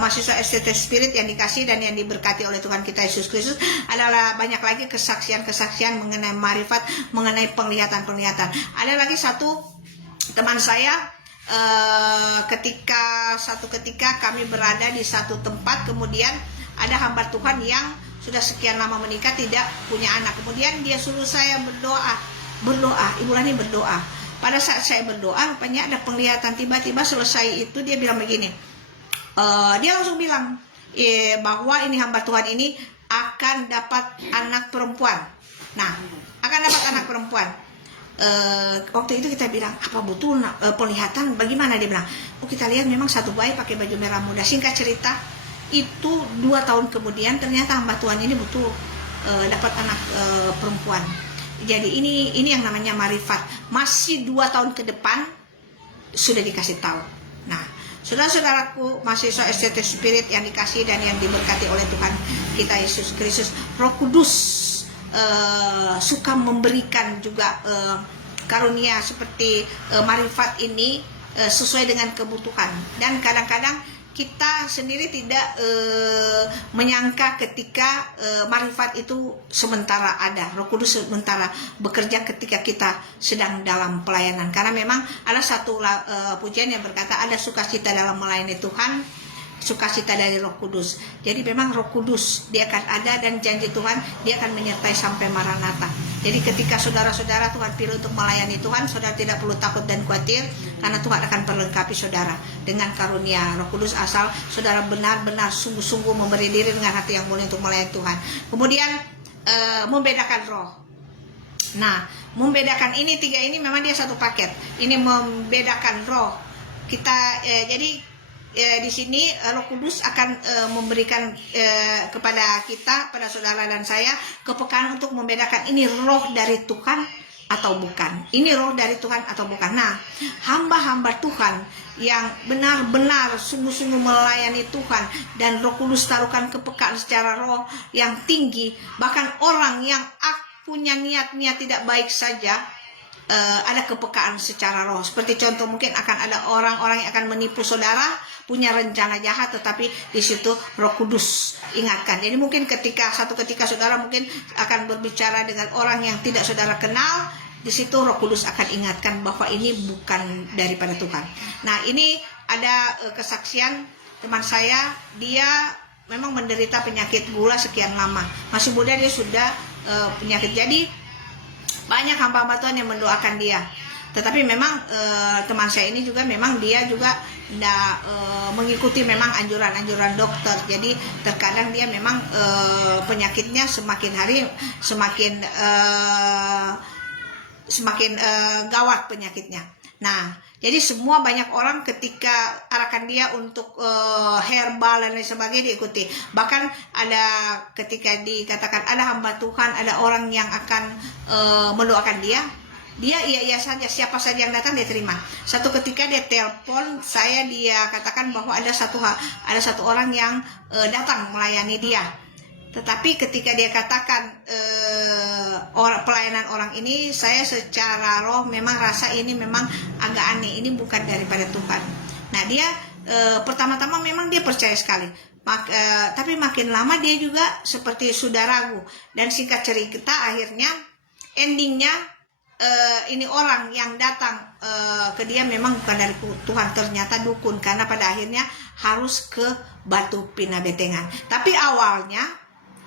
mahasiswa STT Spirit yang dikasih dan yang diberkati oleh Tuhan kita Yesus Kristus, adalah banyak lagi kesaksian-kesaksian mengenai marifat, mengenai penglihatan-penglihatan. Ada lagi satu teman saya, ketika kami berada di satu tempat, kemudian ada hamba Tuhan yang sudah sekian lama menikah tidak punya anak. Kemudian dia suruh saya berdoa, Ibu Rani berdoa. Pada saat saya berdoa, rupanya ada penglihatan, tiba-tiba selesai itu dia bilang begini, dia langsung bilang bahwa ini hamba Tuhan ini akan dapat anak perempuan. Nah, akan dapat anak perempuan. Waktu itu kita bilang, apa betul penglihatan? Bagaimana? Dia bilang, oh kita lihat memang satu bayi pakai baju merah muda. Singkat cerita, itu 2 tahun kemudian ternyata hamba Tuhan ini betul dapat anak perempuan. Jadi ini yang namanya marifat. Masih 2 tahun ke depan sudah dikasih tahu. Nah, saudara-saudaraku mahasiswa STT Spirit yang dikasih dan yang diberkati oleh Tuhan kita Yesus Kristus, Roh Kudus suka memberikan juga karunia seperti marifat ini sesuai dengan kebutuhan. Dan kadang-kadang kita sendiri tidak menyangka ketika marifat itu sementara ada, Roh Kudus sementara bekerja ketika kita sedang dalam pelayanan. Karena memang ada satu pujian yang berkata, ada sukacita dalam melayani Tuhan, sukacita dari Roh Kudus. Jadi memang Roh Kudus dia akan ada, dan janji Tuhan dia akan menyertai sampai Maranatha. Jadi ketika saudara-saudara Tuhan pilih untuk melayani Tuhan, saudara tidak perlu takut dan khawatir, karena Tuhan akan perlengkapi saudara dengan karunia Roh Kudus, asal saudara benar-benar sungguh-sungguh memberi diri dengan hati yang mulia untuk melayani Tuhan. Kemudian membedakan roh. Nah, membedakan ini 3 ini memang dia satu paket. Ini membedakan roh. Kita jadi di sini Roh Kudus akan memberikan kepada kita, pada saudara dan saya, kepekaan untuk membedakan ini roh dari Tuhan atau bukan. Ini roh dari Tuhan atau bukan. Nah, hamba-hamba Tuhan yang benar-benar sungguh-sungguh melayani Tuhan dan Roh Kudus taruhkan kepekaan secara roh yang tinggi, bahkan orang yang punya niat-niat tidak baik saja, ada kepekaan secara roh. Seperti contoh, mungkin akan ada orang-orang yang akan menipu saudara, punya rencana jahat, tetapi di situ Roh Kudus ingatkan. Jadi mungkin ketika saudara mungkin akan berbicara dengan orang yang tidak saudara kenal, di situ Roh Kudus akan ingatkan bahwa ini bukan daripada Tuhan. Nah, ini ada kesaksian teman saya, dia memang menderita penyakit gula sekian lama. Masih muda dia sudah penyakit. Jadi banyak hamba-hamba Tuhan yang mendoakan dia. Tetapi memang teman saya ini juga memang dia juga tidak mengikuti memang anjuran-anjuran dokter. Jadi terkadang dia memang penyakitnya semakin hari semakin gawat penyakitnya. Nah, jadi semua banyak orang ketika arahkan dia untuk herbal dan lain sebagainya diikuti. Bahkan ada ketika dikatakan ada hamba Tuhan, ada orang yang akan mendoakan dia iya saja, siapa saja yang datang dia terima. Satu ketika dia telepon saya, dia katakan bahwa ada satu orang yang datang melayani dia. Tetapi ketika dia katakan pelayanan orang ini, saya secara roh memang rasa ini memang agak aneh, ini bukan daripada Tuhan. Nah, dia pertama-tama memang dia percaya sekali, tapi makin lama dia juga seperti sudah ragu. Dan singkat cerita, akhirnya endingnya ini orang yang datang ke dia memang bukan dari Tuhan, ternyata dukun, karena pada akhirnya harus ke Batu Pinabetengan. Tapi awalnya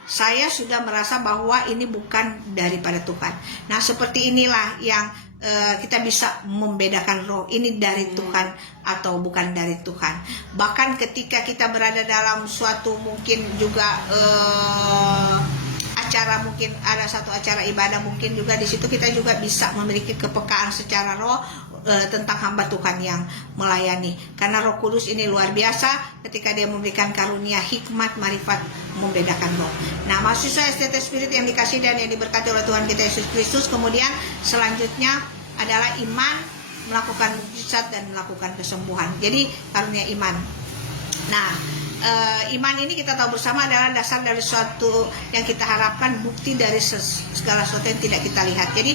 saya sudah merasa bahwa ini bukan daripada Tuhan. Nah, seperti inilah yang kita bisa membedakan roh ini dari Tuhan atau bukan dari Tuhan. Bahkan ketika kita berada dalam suatu mungkin juga acara acara, mungkin ada satu acara ibadah, mungkin juga di situ kita juga bisa memiliki kepekaan secara roh tentang hamba Tuhan yang melayani. Karena Roh Kudus ini luar biasa ketika dia memberikan karunia hikmat, marifat, membedakan roh. Nah, mahasiswa STT Spirit yang dikasih dan yang diberkati oleh Tuhan kita Yesus Kristus, kemudian selanjutnya adalah iman, melakukan mukjizat dan melakukan kesembuhan. Jadi karunia iman. Nah, iman ini kita tahu bersama adalah dasar dari suatu yang kita harapkan, bukti dari segala sesuatu yang tidak kita lihat. Jadi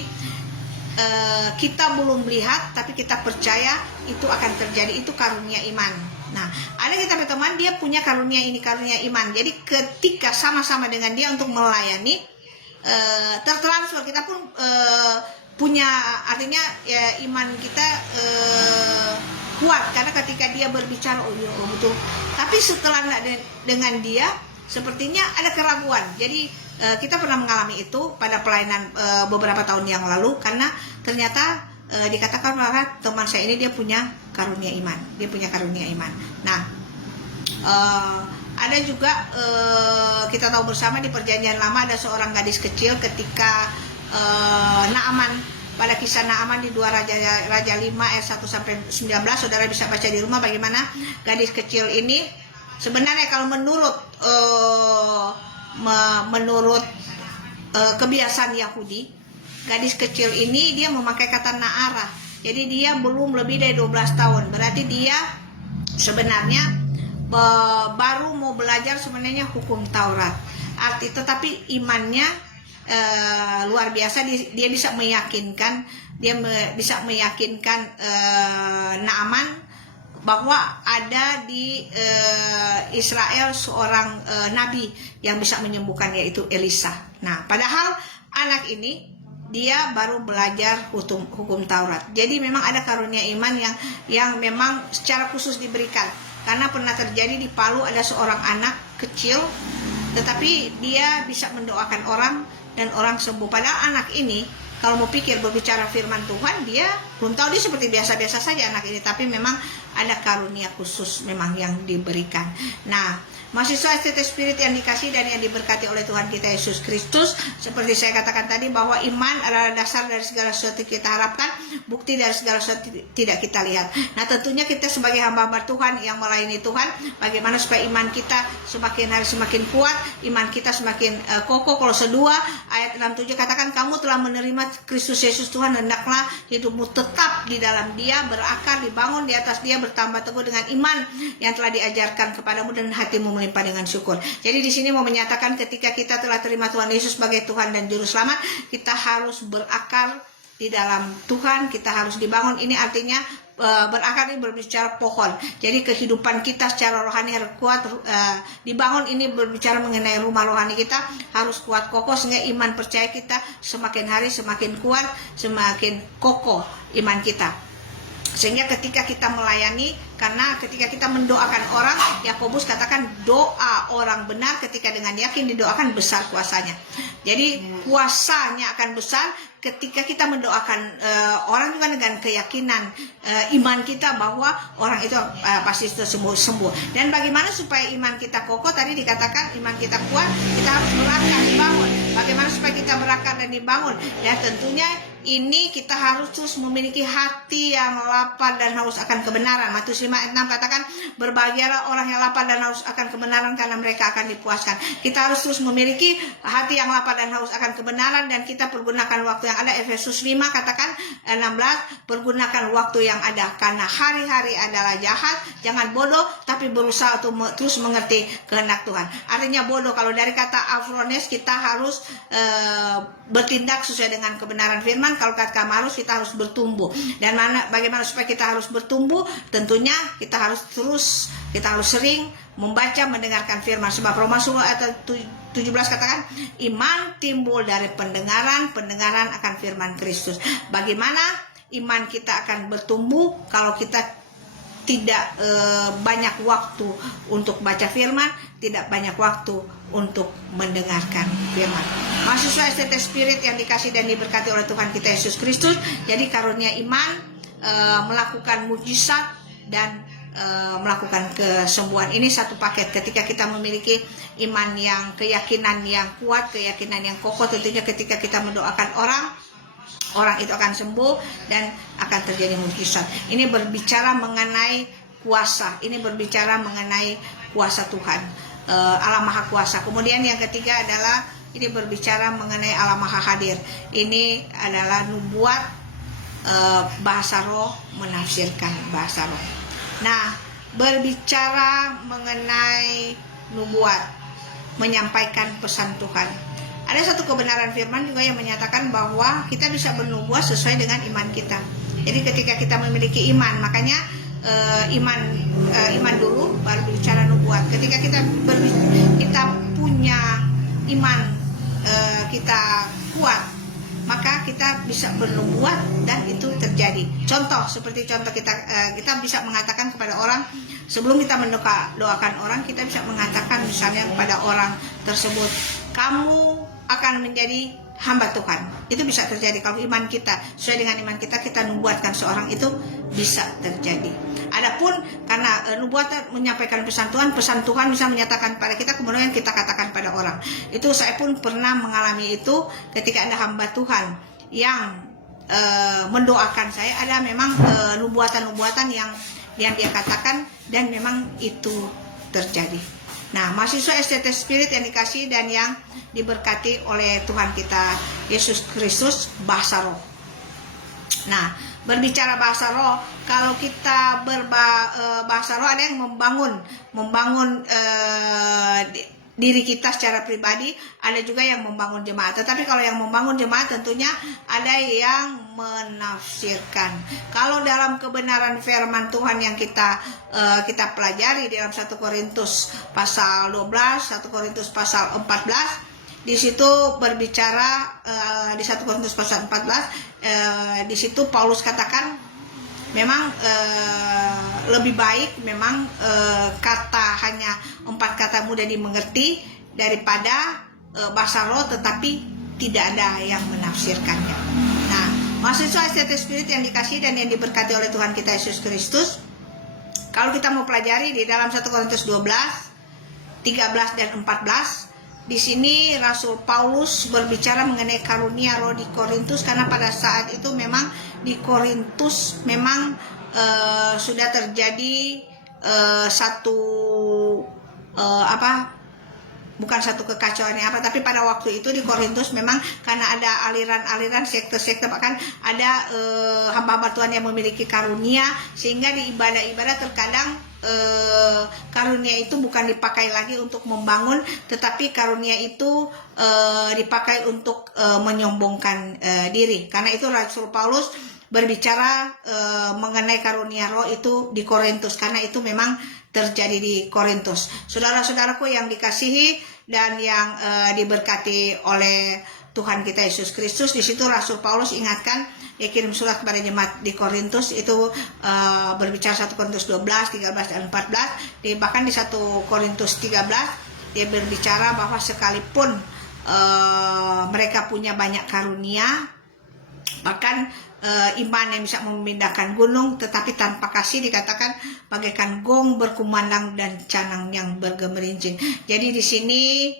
kita belum melihat tapi kita percaya itu akan terjadi, itu karunia iman. Nah, ada kita teman, dia punya karunia ini, karunia iman. Jadi ketika sama-sama dengan dia untuk melayani, tertransfer, kita pun punya, artinya ya, iman kita kuat karena ketika dia berbicara, oh iya, oh betul. Tapi setelah dengan dia sepertinya ada keraguan. Jadi kita pernah mengalami itu pada pelayanan beberapa tahun yang lalu, karena ternyata dikatakan bahwa teman saya ini dia punya karunia iman, dia punya karunia iman. Nah, ada juga kita tahu bersama di Perjanjian Lama ada seorang gadis kecil ketika Naaman, pada kisah Naaman di 2 Raja 5 ayat 1 sampai 19, saudara bisa baca di rumah bagaimana gadis kecil ini sebenarnya kalau menurut kebiasaan Yahudi, gadis kecil ini dia memakai kata Naarah. Jadi dia belum lebih dari 12 tahun. Berarti dia sebenarnya baru mau belajar sebenarnya hukum Taurat. Tetapi imannya luar biasa, dia bisa meyakinkan, Naaman bahwa ada di Israel seorang nabi yang bisa menyembuhkan, yaitu Elisa. Nah, padahal anak ini dia baru belajar hukum Taurat. Jadi memang ada karunia iman yang memang secara khusus diberikan. Karena pernah terjadi di Palu, ada seorang anak kecil tetapi dia bisa mendoakan orang dan orang sembuh. Padahal anak ini kalau mau pikir berbicara firman Tuhan, dia belum tahu, dia seperti biasa-biasa saja anak ini, tapi memang ada karunia khusus memang yang diberikan. Nah, mahasiswa STT Spirit yang dikasih dan yang diberkati oleh Tuhan kita Yesus Kristus, seperti saya katakan tadi bahwa iman adalah dasar dari segala sesuatu yang kita harapkan, bukti dari segala sesuatu tidak kita lihat. Nah, tentunya kita sebagai hamba-hamba Tuhan yang melayani Tuhan, bagaimana supaya iman kita semakin hari semakin kuat, iman kita semakin kokoh. Kolose 2 ayat 6-7 katakan, kamu telah menerima Kristus Yesus Tuhan, hendaklah hidupmu tetap di dalam Dia, berakar, dibangun di atas Dia, bertambah teguh dengan iman yang telah diajarkan kepadamu, dan hatimu melimpah dengan syukur. Jadi di sini mau menyatakan ketika kita telah terima Tuhan Yesus sebagai Tuhan dan Juru Selamat, kita harus berakar di dalam Tuhan, kita harus dibangun. Ini artinya berakar ini berbicara pohon. Jadi kehidupan kita secara rohani harus kuat, dibangun. Ini berbicara mengenai rumah rohani kita harus kuat kokoh, sehingga iman percaya kita semakin hari semakin kuat, semakin kokoh iman kita. Sehingga ketika kita melayani, karena ketika kita mendoakan orang, Yakobus katakan doa orang benar ketika dengan yakin didoakan besar kuasanya. Jadi kuasanya akan besar ketika kita mendoakan orang juga dengan keyakinan iman kita bahwa orang itu pasti sembuh. Dan bagaimana supaya iman kita kokoh? Tadi dikatakan iman kita kuat, kita harus berakar, dibangun. Bagaimana supaya kita berakar dan dibangun? Ya tentunya ini kita harus terus memiliki hati yang lapar dan haus akan kebenaran. Matius 5 ayat 6 katakan, berbahagialah orang yang lapar dan haus akan kebenaran, karena mereka akan dipuaskan. Kita harus terus memiliki hati yang lapar dan haus akan kebenaran, dan kita pergunakan waktu yang ada. Efesus 5 katakan 16, pergunakan waktu yang ada, karena hari-hari adalah jahat. Jangan bodoh, tapi berusaha untuk terus mengerti kehendak Tuhan. Artinya bodoh, kalau dari kata afrones, kita harus bertindak sesuai dengan kebenaran firman. Kalau kata Kamarus, kita harus bertumbuh. Dan bagaimana supaya kita harus bertumbuh? Tentunya kita harus sering membaca, mendengarkan firman. Sebab Roma 10 ayat 17 katakan, iman timbul dari pendengaran, pendengaran akan firman Kristus. Bagaimana iman kita akan bertumbuh kalau kita tidak banyak waktu untuk baca firman, tidak banyak waktu untuk mendengarkan firman. Mahasiswa STT Spirit yang dikasih dan diberkati oleh Tuhan kita Yesus Kristus, jadi karunia iman, melakukan mujizat dan melakukan kesembuhan. Ini satu paket. Ketika kita memiliki iman yang keyakinan yang kuat, keyakinan yang kokoh, tentunya ketika kita mendoakan orang itu akan sembuh dan akan terjadi mujizat. Ini berbicara mengenai kuasa. Ini berbicara mengenai kuasa Tuhan, Allah Maha Kuasa. Kemudian yang ketiga adalah ini berbicara mengenai Allah Maha Hadir. Ini adalah nubuat, bahasa roh, menafsirkan bahasa roh. Nah, berbicara mengenai nubuat, menyampaikan pesan Tuhan. Ada satu kebenaran firman juga yang menyatakan bahwa kita bisa bernubuat sesuai dengan iman kita. Jadi ketika kita memiliki iman, makanya iman dulu baru bicara nubuat. Ketika kita punya iman, kita kuat, maka kita bisa bernubuat dan itu terjadi. Seperti contoh kita bisa mengatakan kepada orang, sebelum kita mendoakan orang, kita bisa mengatakan misalnya kepada orang tersebut, kamu akan menjadi hamba Tuhan. Itu bisa terjadi kalau iman kita sesuai dengan iman kita, kita nubuatkan seorang, itu bisa terjadi. Adapun karena nubuat menyampaikan pesan Tuhan bisa menyatakan pada kita, kemudian kita katakan pada orang. Itu saya pun pernah mengalami itu ketika ada hamba Tuhan yang mendoakan saya. Ada memang nubuatan-nubuatan yang dia katakan dan memang itu terjadi. Nah, mahasiswa STT Spirit yang dikasih dan yang diberkati oleh Tuhan kita Yesus Kristus, bahasa roh. Nah, berbicara bahasa roh, kalau kita berbahasa roh, ada yang membangun diri kita secara pribadi, ada juga yang membangun jemaat. Tetapi kalau yang membangun jemaat tentunya ada yang menafsirkan. Kalau dalam kebenaran firman Tuhan yang kita pelajari di dalam 1 Korintus pasal 12, 1 Korintus pasal 14, di situ berbicara di 1 Korintus pasal 14, di situ Paulus katakan memang lebih baik memang hanya 4 kata mudah dimengerti daripada bahasa roh tetapi tidak ada yang menafsirkannya. Nah, mahasiswa STT Spirit yang dikasih dan yang diberkati oleh Tuhan kita Yesus Kristus, kalau kita mau pelajari di dalam 1 Korintus 12, 13 dan 14, di sini Rasul Paulus berbicara mengenai karunia roh di Korintus, karena pada saat itu memang di Korintus memang sudah terjadi bukan satu kekacauan tapi pada waktu itu di Korintus memang karena ada aliran-aliran sekte-sekte, bahkan ada hamba-hamba Tuhan yang memiliki karunia, sehingga di ibadah-ibadah terkadang karunia itu bukan dipakai lagi untuk membangun, tetapi karunia itu dipakai untuk menyombongkan diri. Karena itu Rasul Paulus berbicara mengenai karunia roh itu di Korintus, karena itu memang terjadi di Korintus. Saudara-saudaraku yang dikasihi dan yang diberkati oleh Tuhan kita Yesus Kristus, di situ Rasul Paulus ingatkan, dia kirim surat kepada jemaat di Korintus itu berbicara 1 Korintus 12, 13 dan 14. Bahkan di 1 Korintus 13 dia berbicara bahwa sekalipun mereka punya banyak karunia, bahkan iman yang bisa memindahkan gunung, tetapi tanpa kasih dikatakan bagaikan gong berkumandang dan canang yang bergemerincing. Jadi di sini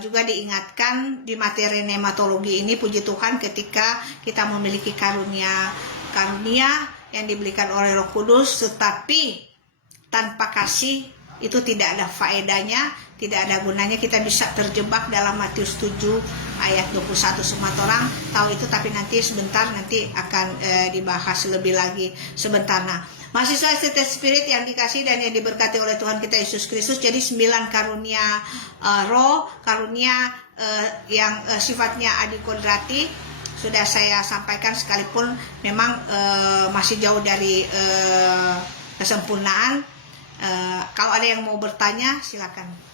juga diingatkan di materi nematologi ini, puji Tuhan, ketika kita memiliki karunia yang diberikan oleh Roh Kudus, tetapi tanpa kasih itu tidak ada faedahnya, tidak ada gunanya. Kita bisa terjebak dalam Matius 7 ayat 21. Semua orang tahu itu, tapi nanti akan dibahas lebih lagi sebentar. Nah, mahasiswa STT Spirit yang dikasih dan yang diberkati oleh Tuhan kita Yesus Kristus, jadi 9 karunia roh, karunia yang sifatnya adikodrati sudah saya sampaikan, sekalipun memang masih jauh dari kesempurnaan. Kalau ada yang mau bertanya, silakan.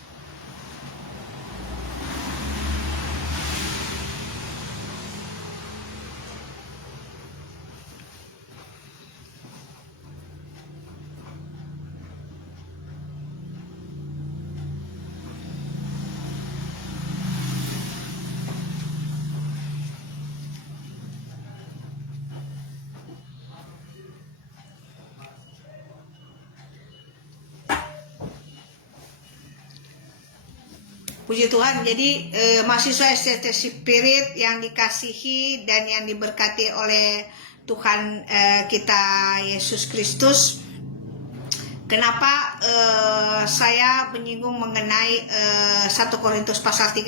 Puji Tuhan. Jadi mahasiswa STT Spirit yang dikasihi dan yang diberkati oleh Tuhan kita Yesus Kristus. Kenapa saya menyinggung mengenai 1 Korintus pasal 13?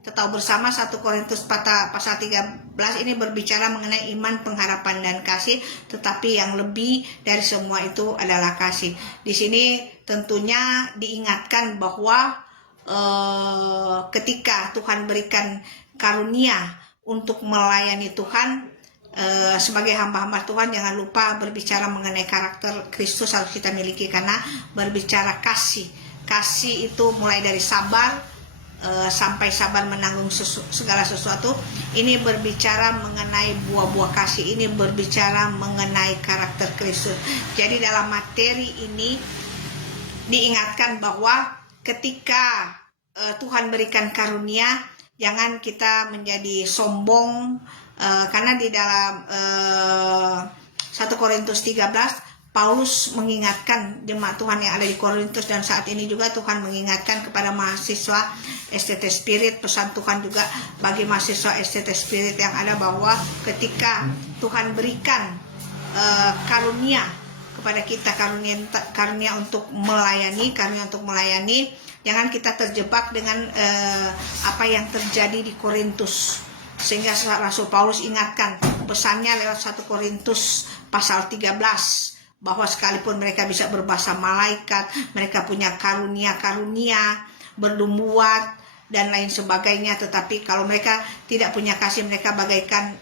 Kita tahu bersama 1 Korintus pasal 13 ini berbicara mengenai iman, pengharapan, dan kasih. Tetapi yang lebih dari semua itu adalah kasih. Di sini tentunya diingatkan bahwa ketika Tuhan berikan karunia untuk melayani Tuhan, sebagai hamba-hamba Tuhan, jangan lupa berbicara mengenai karakter Kristus harus kita miliki. Karena berbicara kasih itu mulai dari sabar sampai sabar menanggung segala sesuatu. Ini berbicara mengenai buah-buah kasih, ini berbicara mengenai karakter Kristus. Jadi dalam materi ini diingatkan bahwa ketika Tuhan berikan karunia, jangan kita menjadi sombong, karena di dalam 1 Korintus 13 Paulus mengingatkan jemaat Tuhan yang ada di Korintus, dan saat ini juga Tuhan mengingatkan kepada mahasiswa STT Spirit. Pesan Tuhan juga bagi mahasiswa STT Spirit yang ada, bahwa ketika Tuhan berikan karunia kepada kita, karunia untuk melayani, jangan kita terjebak dengan apa yang terjadi di Korintus. Sehingga Rasul Paulus ingatkan pesannya lewat 1 Korintus pasal 13, bahwa sekalipun mereka bisa berbahasa malaikat, mereka punya karunia, bernubuat dan lain sebagainya, tetapi kalau mereka tidak punya kasih, mereka bagaikan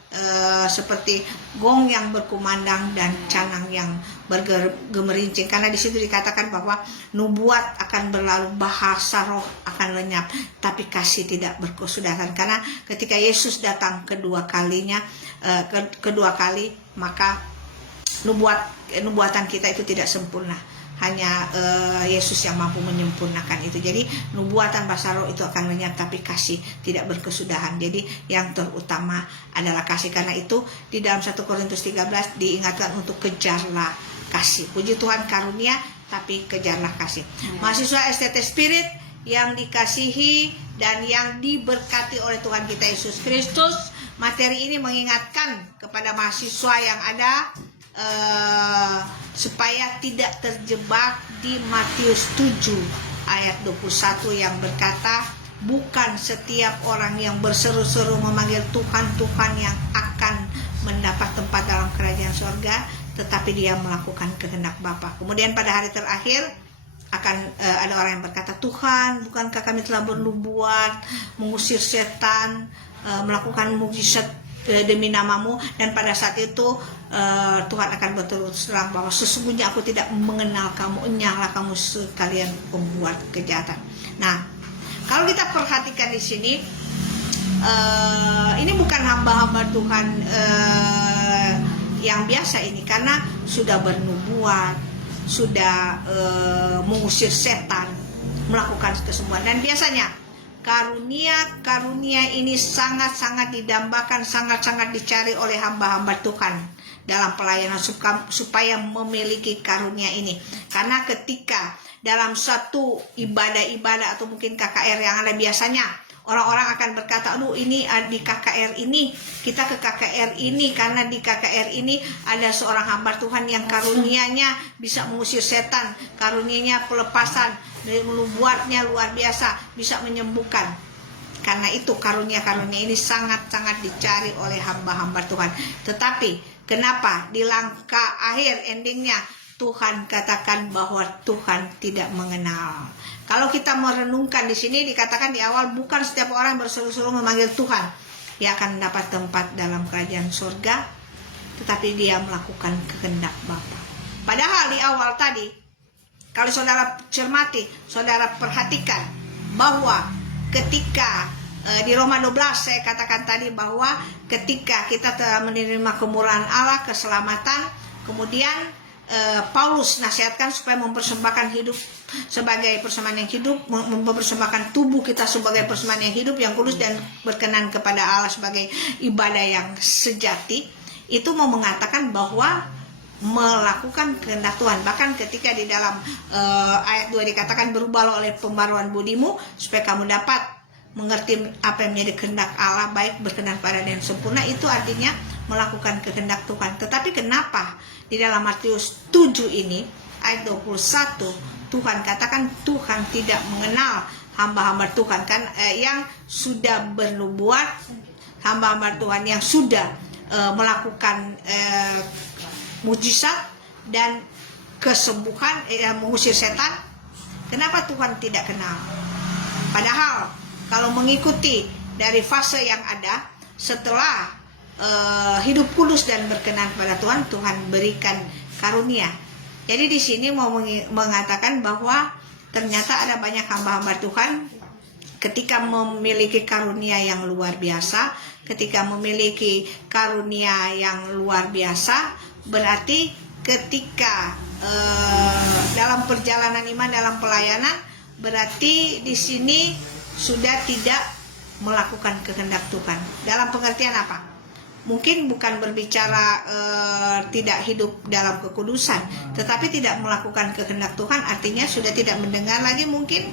seperti gong yang berkumandang dan canang yang bergemerincing. Karena di situ dikatakan bahwa nubuat akan berlalu, bahasa roh akan lenyap, tapi kasih tidak berkesudahan. Karena ketika Yesus datang kedua kali, maka nubuatan kita itu tidak sempurna. Hanya Yesus yang mampu menyempurnakan itu. Jadi nubuatan bahasa roh itu akan lenyap, tapi kasih tidak berkesudahan. Jadi yang terutama adalah kasih. Karena itu di dalam 1 Korintus 13 diingatkan untuk kejarlah kasih. Puji Tuhan, karunia, tapi kejarlah kasih. Mahasiswa STT Spirit yang dikasihi dan yang diberkati oleh Tuhan kita Yesus Kristus, materi ini mengingatkan kepada mahasiswa yang ada supaya tidak terjebak di Matius 7 ayat 21 yang berkata, bukan setiap orang yang berseru-seru memanggil Tuhan, Tuhan yang akan mendapat tempat dalam kerajaan surga, tetapi dia melakukan kehendak Bapa. Kemudian pada hari terakhir akan ada orang yang berkata, Tuhan, bukankah kami telah bernubuat, mengusir setan, melakukan mukjizat demi namamu? Dan pada saat itu Tuhan akan berterus terang bahwa sesungguhnya aku tidak mengenal kamu, enyahlah kamu sekalian pembuat kejahatan. Nah, kalau kita perhatikan di sini, ini bukan hamba-hamba Tuhan yang biasa ini, karena sudah bernubuat, sudah mengusir setan, melakukan kesembuhan. Dan biasanya karunia ini sangat-sangat didambakan, sangat-sangat dicari oleh hamba-hamba Tuhan dalam pelayanan supaya memiliki karunia ini. Karena ketika dalam satu ibadah-ibadah atau mungkin KKR yang ada, biasanya orang-orang akan berkata, aduh ini di KKR ini, kita ke KKR ini karena di KKR ini ada seorang hamba Tuhan yang karunianya bisa mengusir setan, karunianya pelepasan, dari nubuatnya luar biasa, bisa menyembuhkan. Karena itu karunia-karunia ini sangat-sangat dicari oleh hamba-hamba Tuhan. Tetapi kenapa di langkah akhir endingnya Tuhan katakan bahwa Tuhan tidak mengenal? Kalau kita merenungkan di sini dikatakan di awal, bukan setiap orang berseru-seru memanggil Tuhan dia akan mendapat tempat dalam kerajaan surga, tetapi dia melakukan kehendak Bapa. Padahal di awal tadi, kalau saudara cermati, saudara perhatikan bahwa ketika di Roma 12 saya katakan tadi bahwa ketika kita telah menerima kemurahan Allah, keselamatan, kemudian Paulus nasihatkan supaya mempersembahkan hidup sebagai persembahan yang hidup, mempersembahkan tubuh kita sebagai persembahan yang hidup, yang kudus dan berkenan kepada Allah sebagai ibadah yang sejati. Itu mau mengatakan bahwa melakukan kehendak Tuhan. Bahkan ketika di dalam ayat 2 dikatakan berubahlah oleh pembaruan budimu supaya kamu dapat mengerti apa yang menjadi kehendak Allah, baik berkenan pada dan sempurna. Itu artinya melakukan kehendak Tuhan. Tetapi kenapa di dalam Matius 7 ini ayat 21 Tuhan katakan Tuhan tidak mengenal hamba-hamba Tuhan kan, yang sudah bernubuat, hamba-hamba Tuhan yang sudah melakukan mujizat dan kesembuhan, mengusir setan. Kenapa Tuhan tidak kenal? Padahal kalau mengikuti dari fase yang ada setelah hidup kudus dan berkenan pada Tuhan, Tuhan berikan karunia. Jadi di sini mau mengatakan bahwa ternyata ada banyak hamba-hamba Tuhan ketika memiliki karunia yang luar biasa, ketika memiliki karunia yang luar biasa, berarti ketika dalam perjalanan iman, dalam pelayanan, berarti di sini sudah tidak melakukan kehendak Tuhan. Dalam pengertian apa? Mungkin bukan berbicara tidak hidup dalam kekudusan, tetapi tidak melakukan kehendak Tuhan artinya sudah tidak mendengar lagi mungkin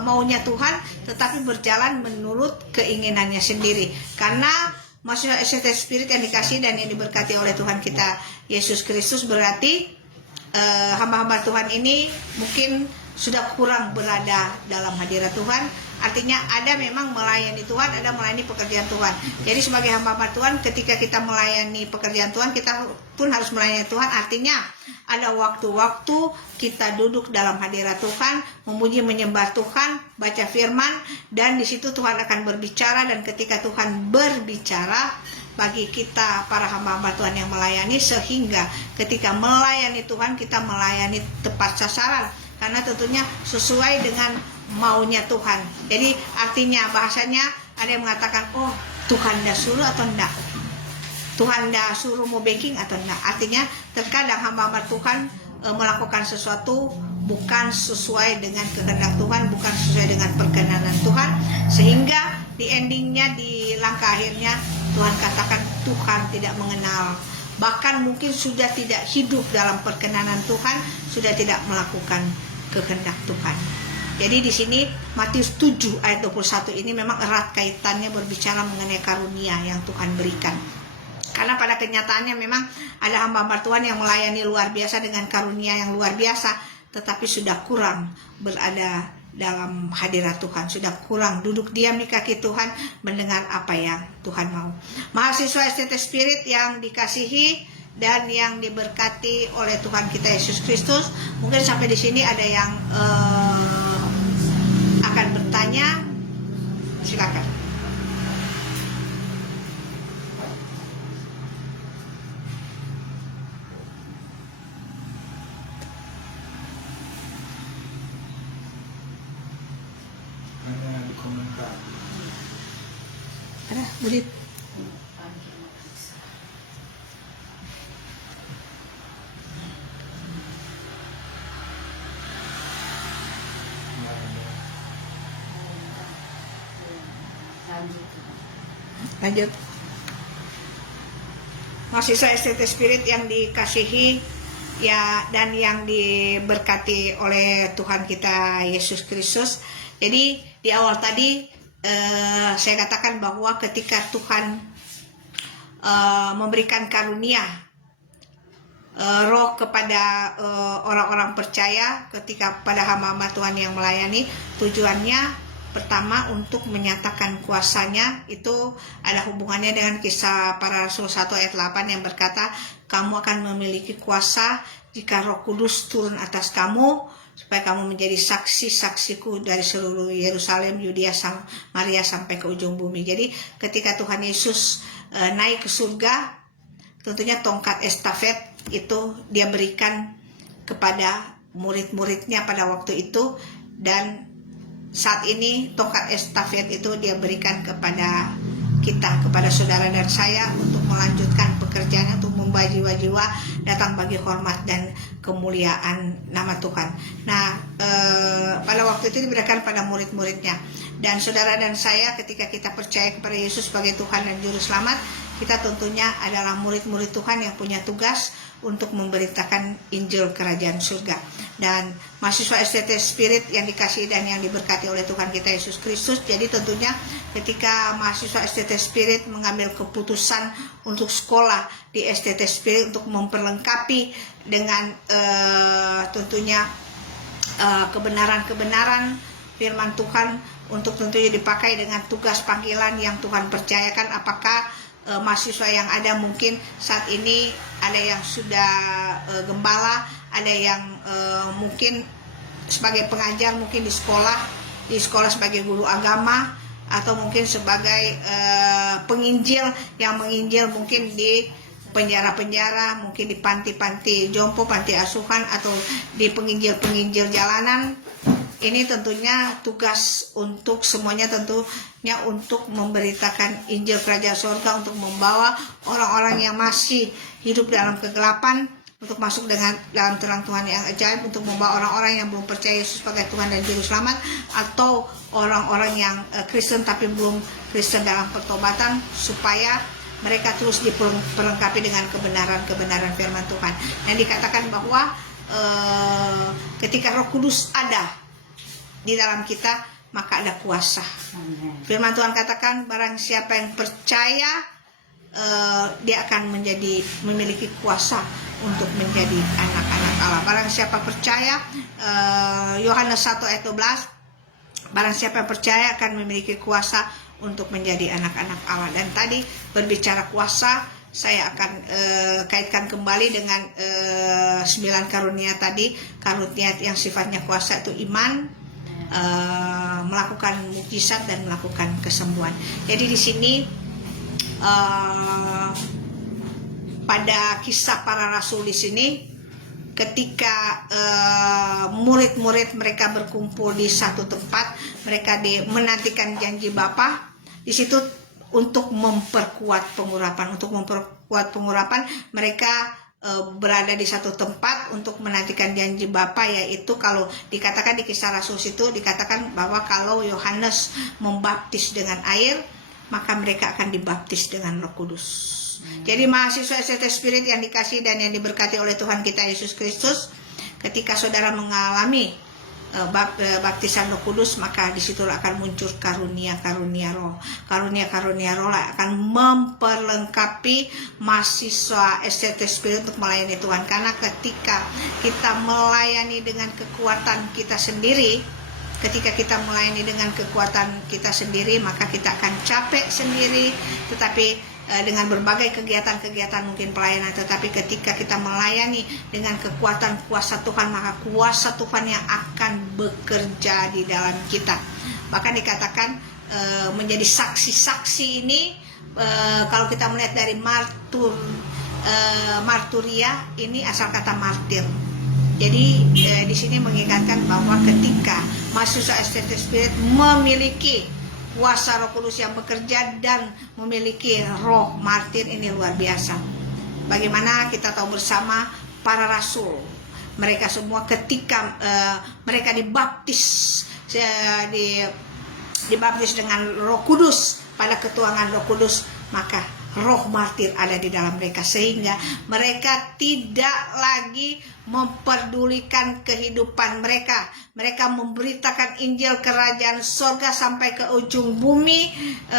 maunya Tuhan, tetapi berjalan menurut keinginannya sendiri. Karena maksudnya ST Spirit yang dikasih dan yang diberkati oleh Tuhan kita Yesus Kristus, berarti hamba-hamba Tuhan ini mungkin sudah kurang berada dalam hadirat Tuhan. Artinya ada memang melayani Tuhan, ada melayani pekerjaan Tuhan. Jadi sebagai hamba-hamba Tuhan, ketika kita melayani pekerjaan Tuhan, kita pun harus melayani Tuhan. Artinya ada waktu-waktu kita duduk dalam hadirat Tuhan, memuji menyembah Tuhan, baca firman, dan di situ Tuhan akan berbicara. Dan ketika Tuhan berbicara bagi kita para hamba-hamba Tuhan yang melayani, sehingga ketika melayani Tuhan kita melayani tepat sasaran, karena tentunya sesuai dengan maunya Tuhan. Jadi artinya bahasanya ada yang mengatakan, oh Tuhan dah suruh atau enggak, Tuhan dah suruh mau banking atau enggak. Artinya terkadang hamba-hamba Tuhan melakukan sesuatu bukan sesuai dengan kehendak Tuhan, bukan sesuai dengan perkenanan Tuhan, sehingga di endingnya, di langkah akhirnya Tuhan katakan Tuhan tidak mengenal. Bahkan mungkin sudah tidak hidup dalam perkenanan Tuhan, sudah tidak melakukan kehendak Tuhan. Jadi di sini Matius 7 ayat 21 ini memang erat kaitannya berbicara mengenai karunia yang Tuhan berikan. Karena pada kenyataannya memang ada hamba-hamba Tuhan yang melayani luar biasa dengan karunia yang luar biasa, tetapi sudah kurang berada dalam hadirat Tuhan, sudah kurang duduk diam di kaki Tuhan mendengar apa yang Tuhan mau. Mahasiswa ST Spirit yang dikasihi dan yang diberkati oleh Tuhan kita Yesus Kristus, mungkin sampai di sini ada yang akan bertanya, silakan. Ada di komentar. Ada, Budit. Lanjut. Mahasiswa ST Spirit yang dikasihi ya dan yang diberkati oleh Tuhan kita Yesus Kristus. Jadi di awal tadi saya katakan bahwa ketika Tuhan memberikan karunia roh kepada orang-orang percaya, ketika pada hamba-hamba Tuhan yang melayani, tujuannya pertama untuk menyatakan kuasanya. Itu ada hubungannya dengan Kisah Para Rasul 1 ayat 8 yang berkata, kamu akan memiliki kuasa jika Roh Kudus turun atas kamu, supaya kamu menjadi saksi-saksiku dari seluruh Yerusalem, Yudea, Samaria sampai ke ujung bumi. Jadi ketika Tuhan Yesus naik ke surga, tentunya tongkat estafet itu dia berikan kepada murid-muridnya pada waktu itu, dan saat ini tongkat estafet itu dia berikan kepada kita, kepada saudara dan saya, untuk melanjutkan pekerjaannya, untuk membawa jiwa-jiwa datang bagi hormat dan kemuliaan nama Tuhan. Nah, pada waktu itu diberikan pada murid-muridnya. Dan saudara dan saya, ketika kita percaya kepada Yesus sebagai Tuhan dan Juru Selamat, kita tentunya adalah murid-murid Tuhan yang punya tugas untuk memberitakan Injil Kerajaan Surga. Dan mahasiswa STT Spirit yang dikasihi dan yang diberkati oleh Tuhan kita Yesus Kristus, jadi tentunya ketika mahasiswa STT Spirit mengambil keputusan untuk sekolah di STT Spirit untuk memperlengkapi dengan tentunya kebenaran-kebenaran firman Tuhan, untuk tentunya dipakai dengan tugas panggilan yang Tuhan percayakan. Apakah mahasiswa yang ada mungkin saat ini ada yang sudah gembala, ada yang mungkin sebagai pengajar mungkin di sekolah sebagai guru agama, atau mungkin sebagai penginjil yang menginjil mungkin di penjara-penjara, mungkin di panti-panti jompo, panti asuhan, atau di penginjil-penginjil jalanan. Ini tentunya tugas untuk semuanya, tentunya untuk memberitakan Injil Kerajaan Surga, untuk membawa orang-orang yang masih hidup dalam kegelapan untuk masuk dalam terang Tuhan yang ajaib, untuk membawa orang-orang yang belum percaya Yesus sebagai Tuhan dan Juru Selamat, atau orang-orang yang Kristen tapi belum Kristen dalam pertobatan, supaya mereka terus diperlengkapi dengan kebenaran-kebenaran firman Tuhan. Dan dikatakan bahwa ketika Roh Kudus ada di dalam kita, maka ada kuasa. Firman Tuhan katakan, barang siapa yang percaya, dia akan memiliki kuasa untuk menjadi anak-anak Allah. Barang siapa percaya, Yohanes 1 ayat 12, barang siapa yang percaya akan memiliki kuasa untuk menjadi anak-anak Allah. Dan tadi berbicara kuasa, saya akan kaitkan kembali dengan 9 karunia tadi. Karunia yang sifatnya kuasa itu iman, melakukan mukjizat, dan melakukan kesembuhan. Jadi di sini pada kisah para rasul di sini, ketika murid-murid mereka berkumpul di satu tempat, mereka menantikan janji Bapa di situ untuk memperkuat pengurapan. Untuk memperkuat pengurapan, mereka berada di satu tempat untuk menantikan janji Bapa, yaitu kalau dikatakan di kisah Rasul itu dikatakan bahwa kalau Yohanes membaptis dengan air, maka mereka akan dibaptis dengan Roh Kudus. Jadi mahasiswa STT Spirit yang dikasihi dan yang diberkati oleh Tuhan kita Yesus Kristus, ketika saudara mengalami baptisan Roh Kudus, maka disitulah akan muncul karunia-karunia roh. Karunia-karunia roh akan memperlengkapi mahasiswa STT Spirit untuk melayani Tuhan. Karena ketika kita melayani dengan kekuatan kita sendiri, maka kita akan capek sendiri. Tetapi dengan berbagai kegiatan-kegiatan mungkin pelayanan, tetapi ketika kita melayani dengan kekuatan kuasa Tuhan, maka kuasa Tuhan yang akan bekerja di dalam kita. Bahkan dikatakan menjadi saksi-saksi ini, kalau kita melihat dari marturia, ini asal kata martir. Jadi di sini mengingatkan bahwa ketika mahasiswa STT Spirit memiliki kuasa Roh Kudus yang bekerja dan memiliki roh martir, ini luar biasa. Bagaimana kita tahu bersama para rasul, mereka semua ketika mereka dibaptis dengan Roh Kudus, pada ketuangan Roh Kudus, maka roh martir ada di dalam mereka, sehingga mereka tidak lagi memperdulikan kehidupan mereka. Mereka memberitakan Injil Kerajaan Surga sampai ke ujung bumi,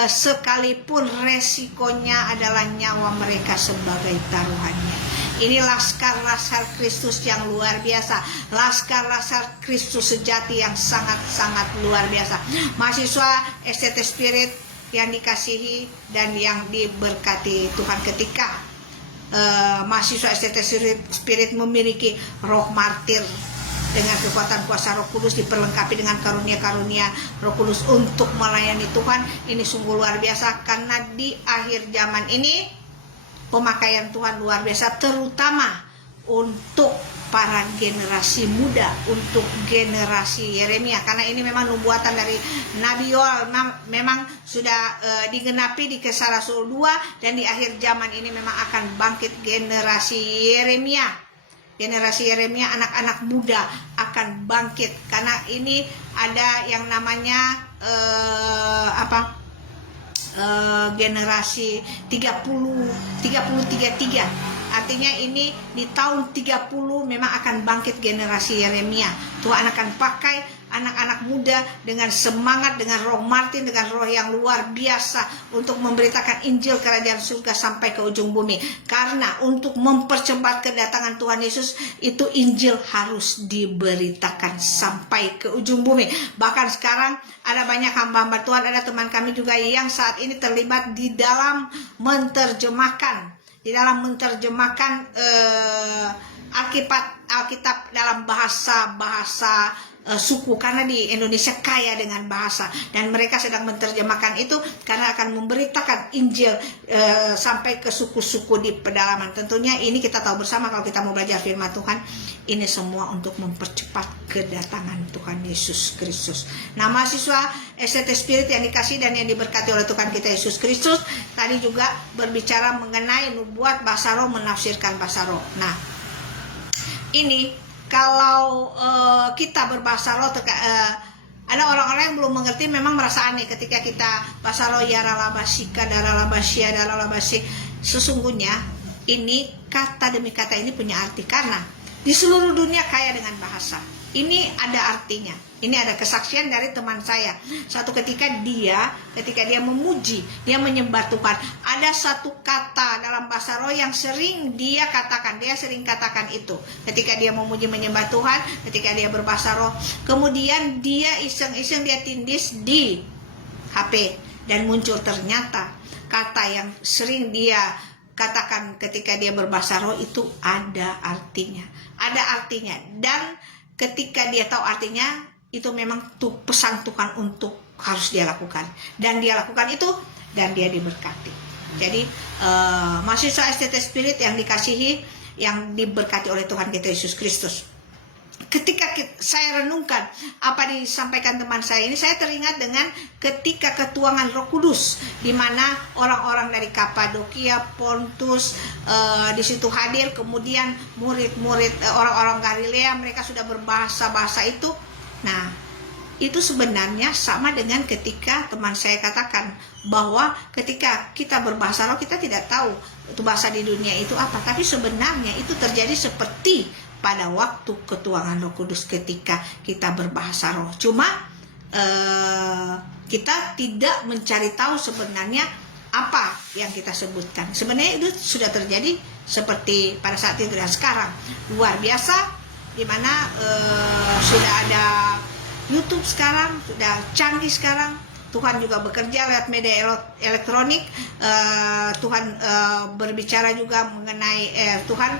sekalipun resikonya adalah nyawa mereka sebagai taruhannya. Ini laskar-laskar Kristus yang luar biasa, laskar-laskar Kristus sejati yang sangat-sangat luar biasa. Mahasiswa STT Spirit yang dikasihi dan yang diberkati Tuhan, ketika mahasiswa STT Spirit memiliki roh martir dengan kekuatan kuasa Roh Kudus, diperlengkapi dengan karunia-karunia Roh Kudus untuk melayani Tuhan, ini sungguh luar biasa. Karena di akhir zaman ini pemakaian Tuhan luar biasa, terutama untuk para generasi muda, untuk generasi Yeremia, karena ini memang nubuatan dari Nabi Yoel, memang sudah digenapi di Kisah Rasul 2, dan di akhir zaman ini memang akan bangkit generasi Yeremia. Generasi Yeremia, anak-anak muda akan bangkit, karena ini ada yang namanya generasi 33. Artinya ini di tahun 30 memang akan bangkit generasi Yeremia. Tuhan akan pakai anak-anak muda dengan semangat, dengan roh Martin, dengan roh yang luar biasa untuk memberitakan Injil kerajaan surga sampai ke ujung bumi. Karena untuk mempercepat kedatangan Tuhan Yesus itu Injil harus diberitakan sampai ke ujung bumi. Bahkan sekarang ada banyak hamba-hamba Tuhan, ada teman kami juga yang saat ini terlibat di dalam menerjemahkan Alkitab dalam bahasa suku, karena di Indonesia kaya dengan bahasa, dan mereka sedang menerjemahkan itu karena akan memberitakan Injil sampai ke suku-suku di pedalaman. Tentunya ini kita tahu bersama kalau kita mau belajar firman Tuhan, ini semua untuk mempercepat kedatangan Tuhan Yesus Kristus. Nah, mahasiswa STT Spirit yang dikasih dan yang diberkati oleh Tuhan kita Yesus Kristus, tadi juga berbicara mengenai nubuat bahasa roh, menafsirkan bahasa roh. Nah, ini kalau kita berbahasa roh, ada orang-orang yang belum mengerti, memang merasa aneh ketika kita bahasa roh yaralabasika, daralabasia, daralabasi. Sesungguhnya ini kata demi kata ini punya arti, karena di seluruh dunia kaya dengan bahasa. Ini ada artinya. Ini ada kesaksian dari teman saya. Suatu ketika dia memuji, dia menyembah Tuhan, ada satu kata dalam bahasa roh yang sering dia katakan. Dia sering katakan itu ketika dia memuji, menyembah Tuhan, ketika dia berbahasa roh. Kemudian dia iseng-iseng dia tindis di HP dan muncul ternyata kata yang sering dia katakan ketika dia berbahasa roh itu ada artinya. Ada artinya, dan ketika dia tahu artinya, itu memang pesan Tuhan untuk harus dia lakukan, dan dia lakukan itu dan dia diberkati. Jadi mahasiswa STT Spirit yang dikasihi, yang diberkati oleh Tuhan kita Yesus Kristus, ketika saya renungkan apa disampaikan teman saya ini, saya teringat dengan ketika ketuangan Roh Kudus, di mana orang-orang dari Kapadokia, Pontus di situ hadir, kemudian murid-murid orang-orang Galilea, mereka sudah berbahasa-bahasa itu. Nah, itu sebenarnya sama dengan ketika teman saya katakan bahwa ketika kita berbahasa roh, kita tidak tahu itu bahasa di dunia itu apa, tapi sebenarnya itu terjadi seperti pada waktu ketuangan Roh Kudus ketika kita berbahasa roh. Cuma kita tidak mencari tahu sebenarnya apa yang kita sebutkan. Sebenarnya itu sudah terjadi seperti pada saat itu dan sekarang. Luar biasa, dimana sudah ada YouTube sekarang, sudah canggih sekarang. Tuhan juga bekerja lewat media elektronik. Tuhan berbicara juga mengenai Tuhan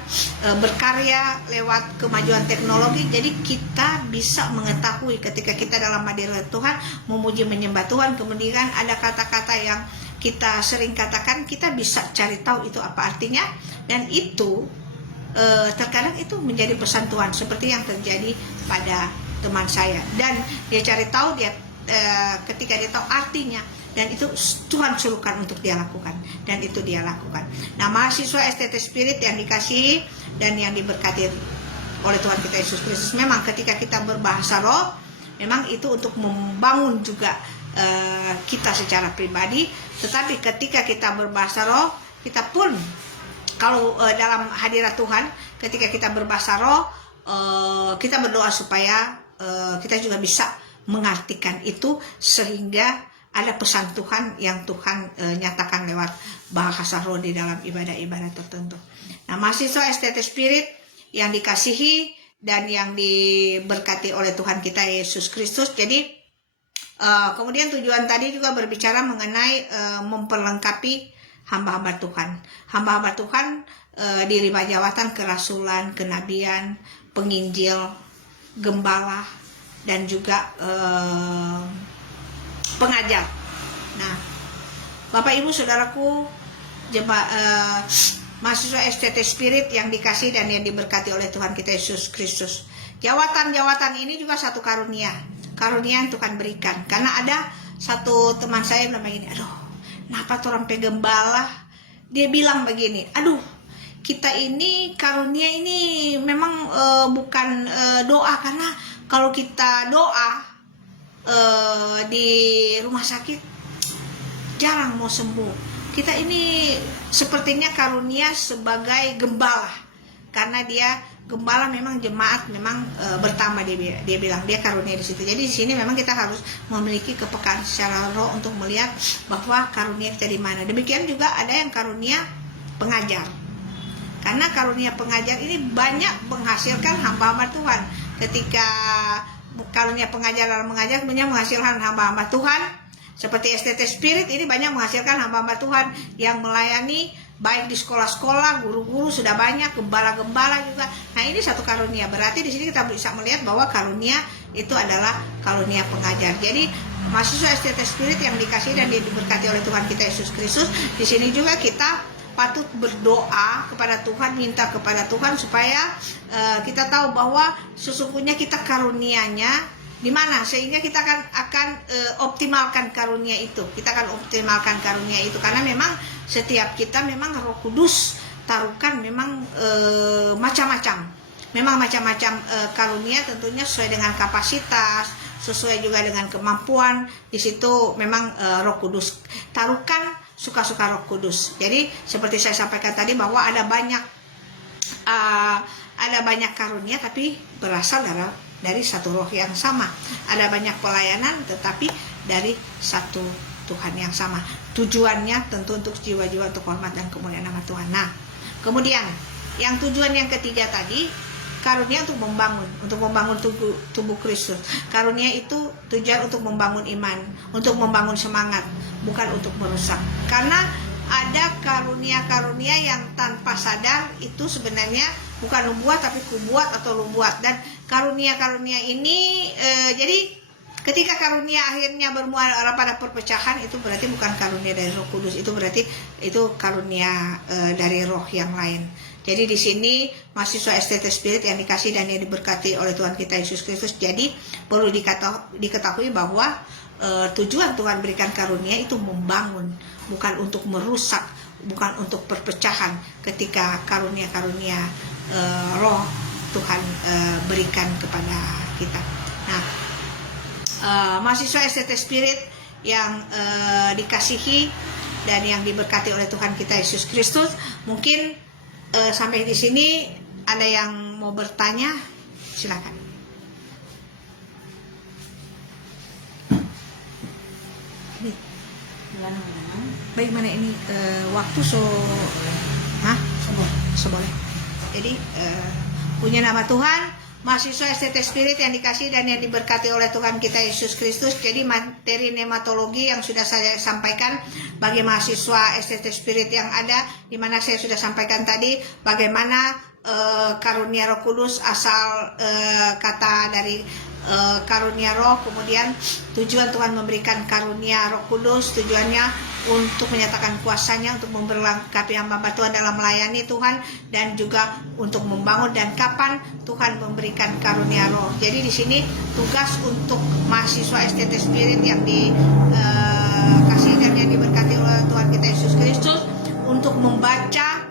berkarya lewat kemajuan teknologi. Jadi kita bisa mengetahui ketika kita dalam hadirat Tuhan, memuji menyembah Tuhan, kemudian ada kata-kata yang kita sering katakan, kita bisa cari tahu itu apa artinya, dan itu terkadang itu menjadi pesan Tuhan seperti yang terjadi pada teman saya, dan dia cari tahu, dia ketika dia tahu artinya, dan itu Tuhan suruhkan untuk dia lakukan, dan itu dia lakukan. Nah, mahasiswa STT Spirit yang dikasihi dan yang diberkati oleh Tuhan kita Yesus Kristus, memang ketika kita berbahasa roh, memang itu untuk membangun juga kita secara pribadi. Tetapi ketika kita berbahasa roh, kita pun kalau dalam hadirat Tuhan, ketika kita berbahasa roh, kita berdoa supaya kita juga bisa mengartikan itu, sehingga ada pesan Tuhan yang Tuhan nyatakan lewat bahasa roh di dalam ibadah-ibadah tertentu. Nah, mahasiswa STT Spirit yang dikasihi dan yang diberkati oleh Tuhan kita Yesus Kristus. Jadi kemudian tujuan tadi juga berbicara mengenai memperlengkapi hamba-hamba Tuhan. Hamba-hamba Tuhan di 5 jawatan: kerasulan, kenabian, penginjil, gembala, dan juga pengajar. Nah, Bapak Ibu Saudaraku, mahasiswa STT Spirit yang dikasih dan yang diberkati oleh Tuhan kita Yesus Kristus, jawatan-jawatan ini juga satu karunia yang Tuhan berikan. Karena ada satu teman saya bilang begini, aduh, kenapa orang pegembala? Dia bilang begini, aduh, kita ini karunia ini memang bukan doa, karena kalau kita doa di rumah sakit jarang mau sembuh. Kita ini sepertinya karunia sebagai gembala, karena dia gembala memang jemaat memang bertambah, dia bilang dia karunia di situ. Jadi di sini memang kita harus memiliki kepekaan secara roh untuk melihat bahwa karunia kita di mana. Demikian juga ada yang karunia pengajar. Karena karunia pengajar ini banyak menghasilkan hamba-hamba Tuhan. Ketika karunia pengajar dalam mengajar banyak menghasilkan hamba-hamba Tuhan. Seperti STT Spirit ini banyak menghasilkan hamba-hamba Tuhan yang melayani baik di sekolah-sekolah, guru-guru sudah banyak, gembala-gembala juga. Nah, ini satu karunia. Berarti di sini kita bisa melihat bahwa karunia itu adalah karunia pengajar. Jadi mahasiswa STT Spirit yang dikasihi dan diberkati oleh Tuhan kita Yesus Kristus, di sini juga kita patut berdoa kepada Tuhan, minta kepada Tuhan supaya kita tahu bahwa sesungguhnya kita karunianya di mana, sehingga kita akan optimalkan karunia itu. Kita akan optimalkan karunia itu karena memang setiap kita memang Roh Kudus taruhkan memang macam-macam. Memang macam-macam karunia tentunya sesuai dengan kapasitas, sesuai juga dengan kemampuan. Di situ memang Roh Kudus taruhkan suka-suka Roh Kudus. Jadi seperti saya sampaikan tadi bahwa ada banyak karunia tapi berasal dari satu roh yang sama. Ada banyak pelayanan tetapi dari satu Tuhan yang sama. Tujuannya tentu untuk jiwa-jiwa, untuk hormat dan kemuliaan nama Tuhan. Nah, kemudian yang tujuan yang ketiga tadi, karunia untuk membangun tubuh Kristus. Karunia itu tujuan untuk membangun iman, untuk membangun semangat, bukan untuk merusak. Karena ada karunia-karunia yang tanpa sadar itu sebenarnya bukan lubuat tapi kubuat atau lubuat. Dan karunia-karunia ini jadi ketika karunia akhirnya bermuara pada perpecahan, itu berarti bukan karunia dari Roh Kudus, itu berarti itu karunia dari roh yang lain. Jadi di sini mahasiswa STT Spirit yang dikasih dan yang diberkati oleh Tuhan kita Yesus Kristus, jadi perlu diketahui bahwa tujuan Tuhan berikan karunia itu membangun, bukan untuk merusak, bukan untuk perpecahan. Ketika karunia-karunia roh Tuhan berikan kepada kita. Nah, mahasiswa STT Spirit yang dikasihi dan yang diberkati oleh Tuhan kita Yesus Kristus, mungkin sampai di sini ada yang mau bertanya, silakan. Bagaimana ini waktu boleh. Jadi punya nama Tuhan, mahasiswa STT Spirit yang dikasih dan yang diberkati oleh Tuhan kita Yesus Kristus. Jadi materi nematologi yang sudah saya sampaikan bagi mahasiswa STT Spirit yang ada, di mana saya sudah sampaikan tadi bagaimana karunia Roh Kudus, asal kata dari karunia roh, kemudian tujuan Tuhan memberikan karunia Roh Kudus, tujuannya untuk menyatakan kuasanya, untuk memberlengkapi hamba Tuhan dalam melayani Tuhan, dan juga untuk membangun, dan kapan Tuhan memberikan karunia roh. Jadi di sini tugas untuk mahasiswa STT Spirit yang dikasih dan yang diberkati oleh Tuhan kita Yesus Kristus untuk membaca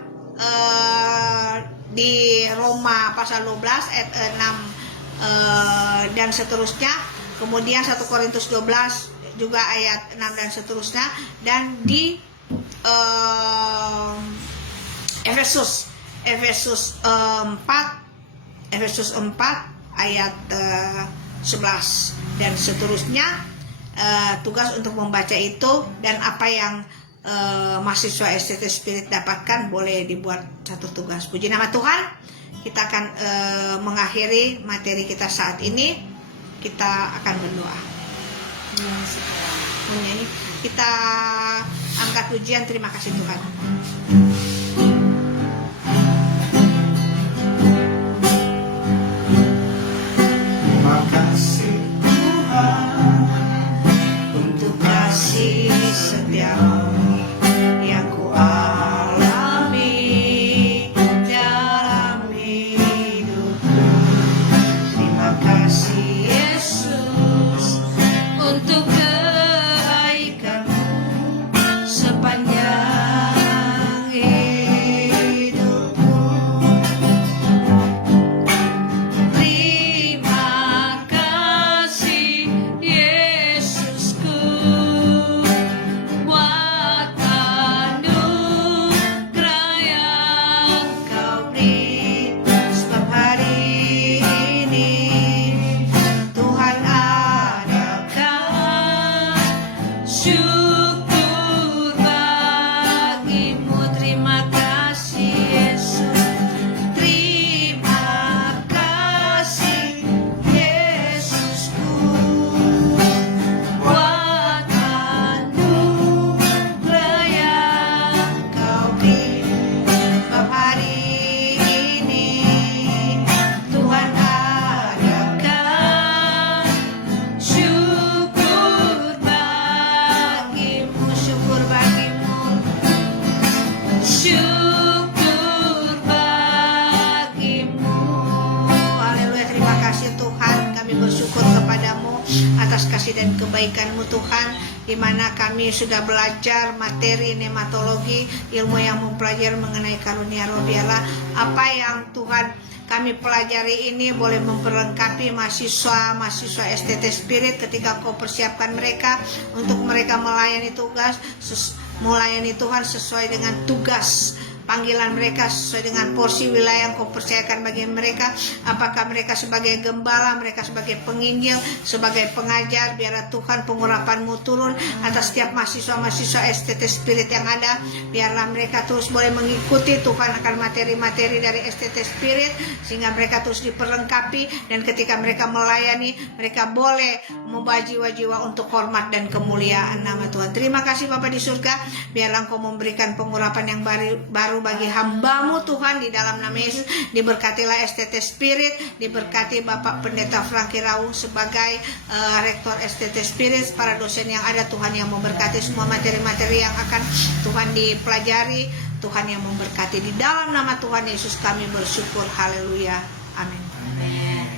di Roma pasal 12 ayat 6 dan seterusnya, kemudian 1 Korintus 12 juga ayat 6 dan seterusnya, dan di Efesus 4 ayat 11 dan seterusnya. Tugas untuk membaca itu, dan apa yang mahasiswa STT Spirit dapatkan boleh dibuat satu tugas. Puji nama Tuhan. Kita akan mengakhiri materi kita saat ini. Kita akan berdoa. Kita angkat pujian, terima kasih Tuhan. Terima kasih Tuhan Untuk kasih setiamu yang ku alami dalam hidupku. Terima kasih Yesus untuk kebaikanmu sepanjang dan kebaikan-Mu Tuhan, di mana kami sudah belajar materi nematologi, ilmu yang mempelajari mengenai karunia roh. Biarlah apa yang Tuhan kami pelajari ini boleh memperlengkapi mahasiswa STT Spirit ketika Kau persiapkan mereka untuk mereka melayani melayani Tuhan sesuai dengan tugas panggilan mereka, sesuai dengan porsi wilayah yang Kau percayakan bagi mereka. Apakah mereka sebagai gembala, mereka sebagai penginjil, sebagai pengajar. Biarlah Tuhan pengurapan-Mu turun atas setiap mahasiswa-mahasiswa STT Spirit yang ada. Biarlah mereka terus boleh mengikuti Tuhan akan materi-materi dari STT Spirit, sehingga mereka terus diperlengkapi, dan ketika mereka melayani, mereka boleh membawa jiwa-jiwa untuk hormat dan kemuliaan nama Tuhan. Terima kasih Bapa di surga. Biarlah Engkau memberikan pengurapan yang baru bagi hamba-Mu Tuhan, di dalam nama Yesus. Diberkatilah STT Spirit, diberkati Bapak Pendeta Franky Raung sebagai Rektor STT Spirit, para dosen yang ada Tuhan yang memberkati semua materi-materi yang akan Tuhan dipelajari. Tuhan yang memberkati, di dalam nama Tuhan Yesus kami bersyukur. Haleluya, amin. Amin.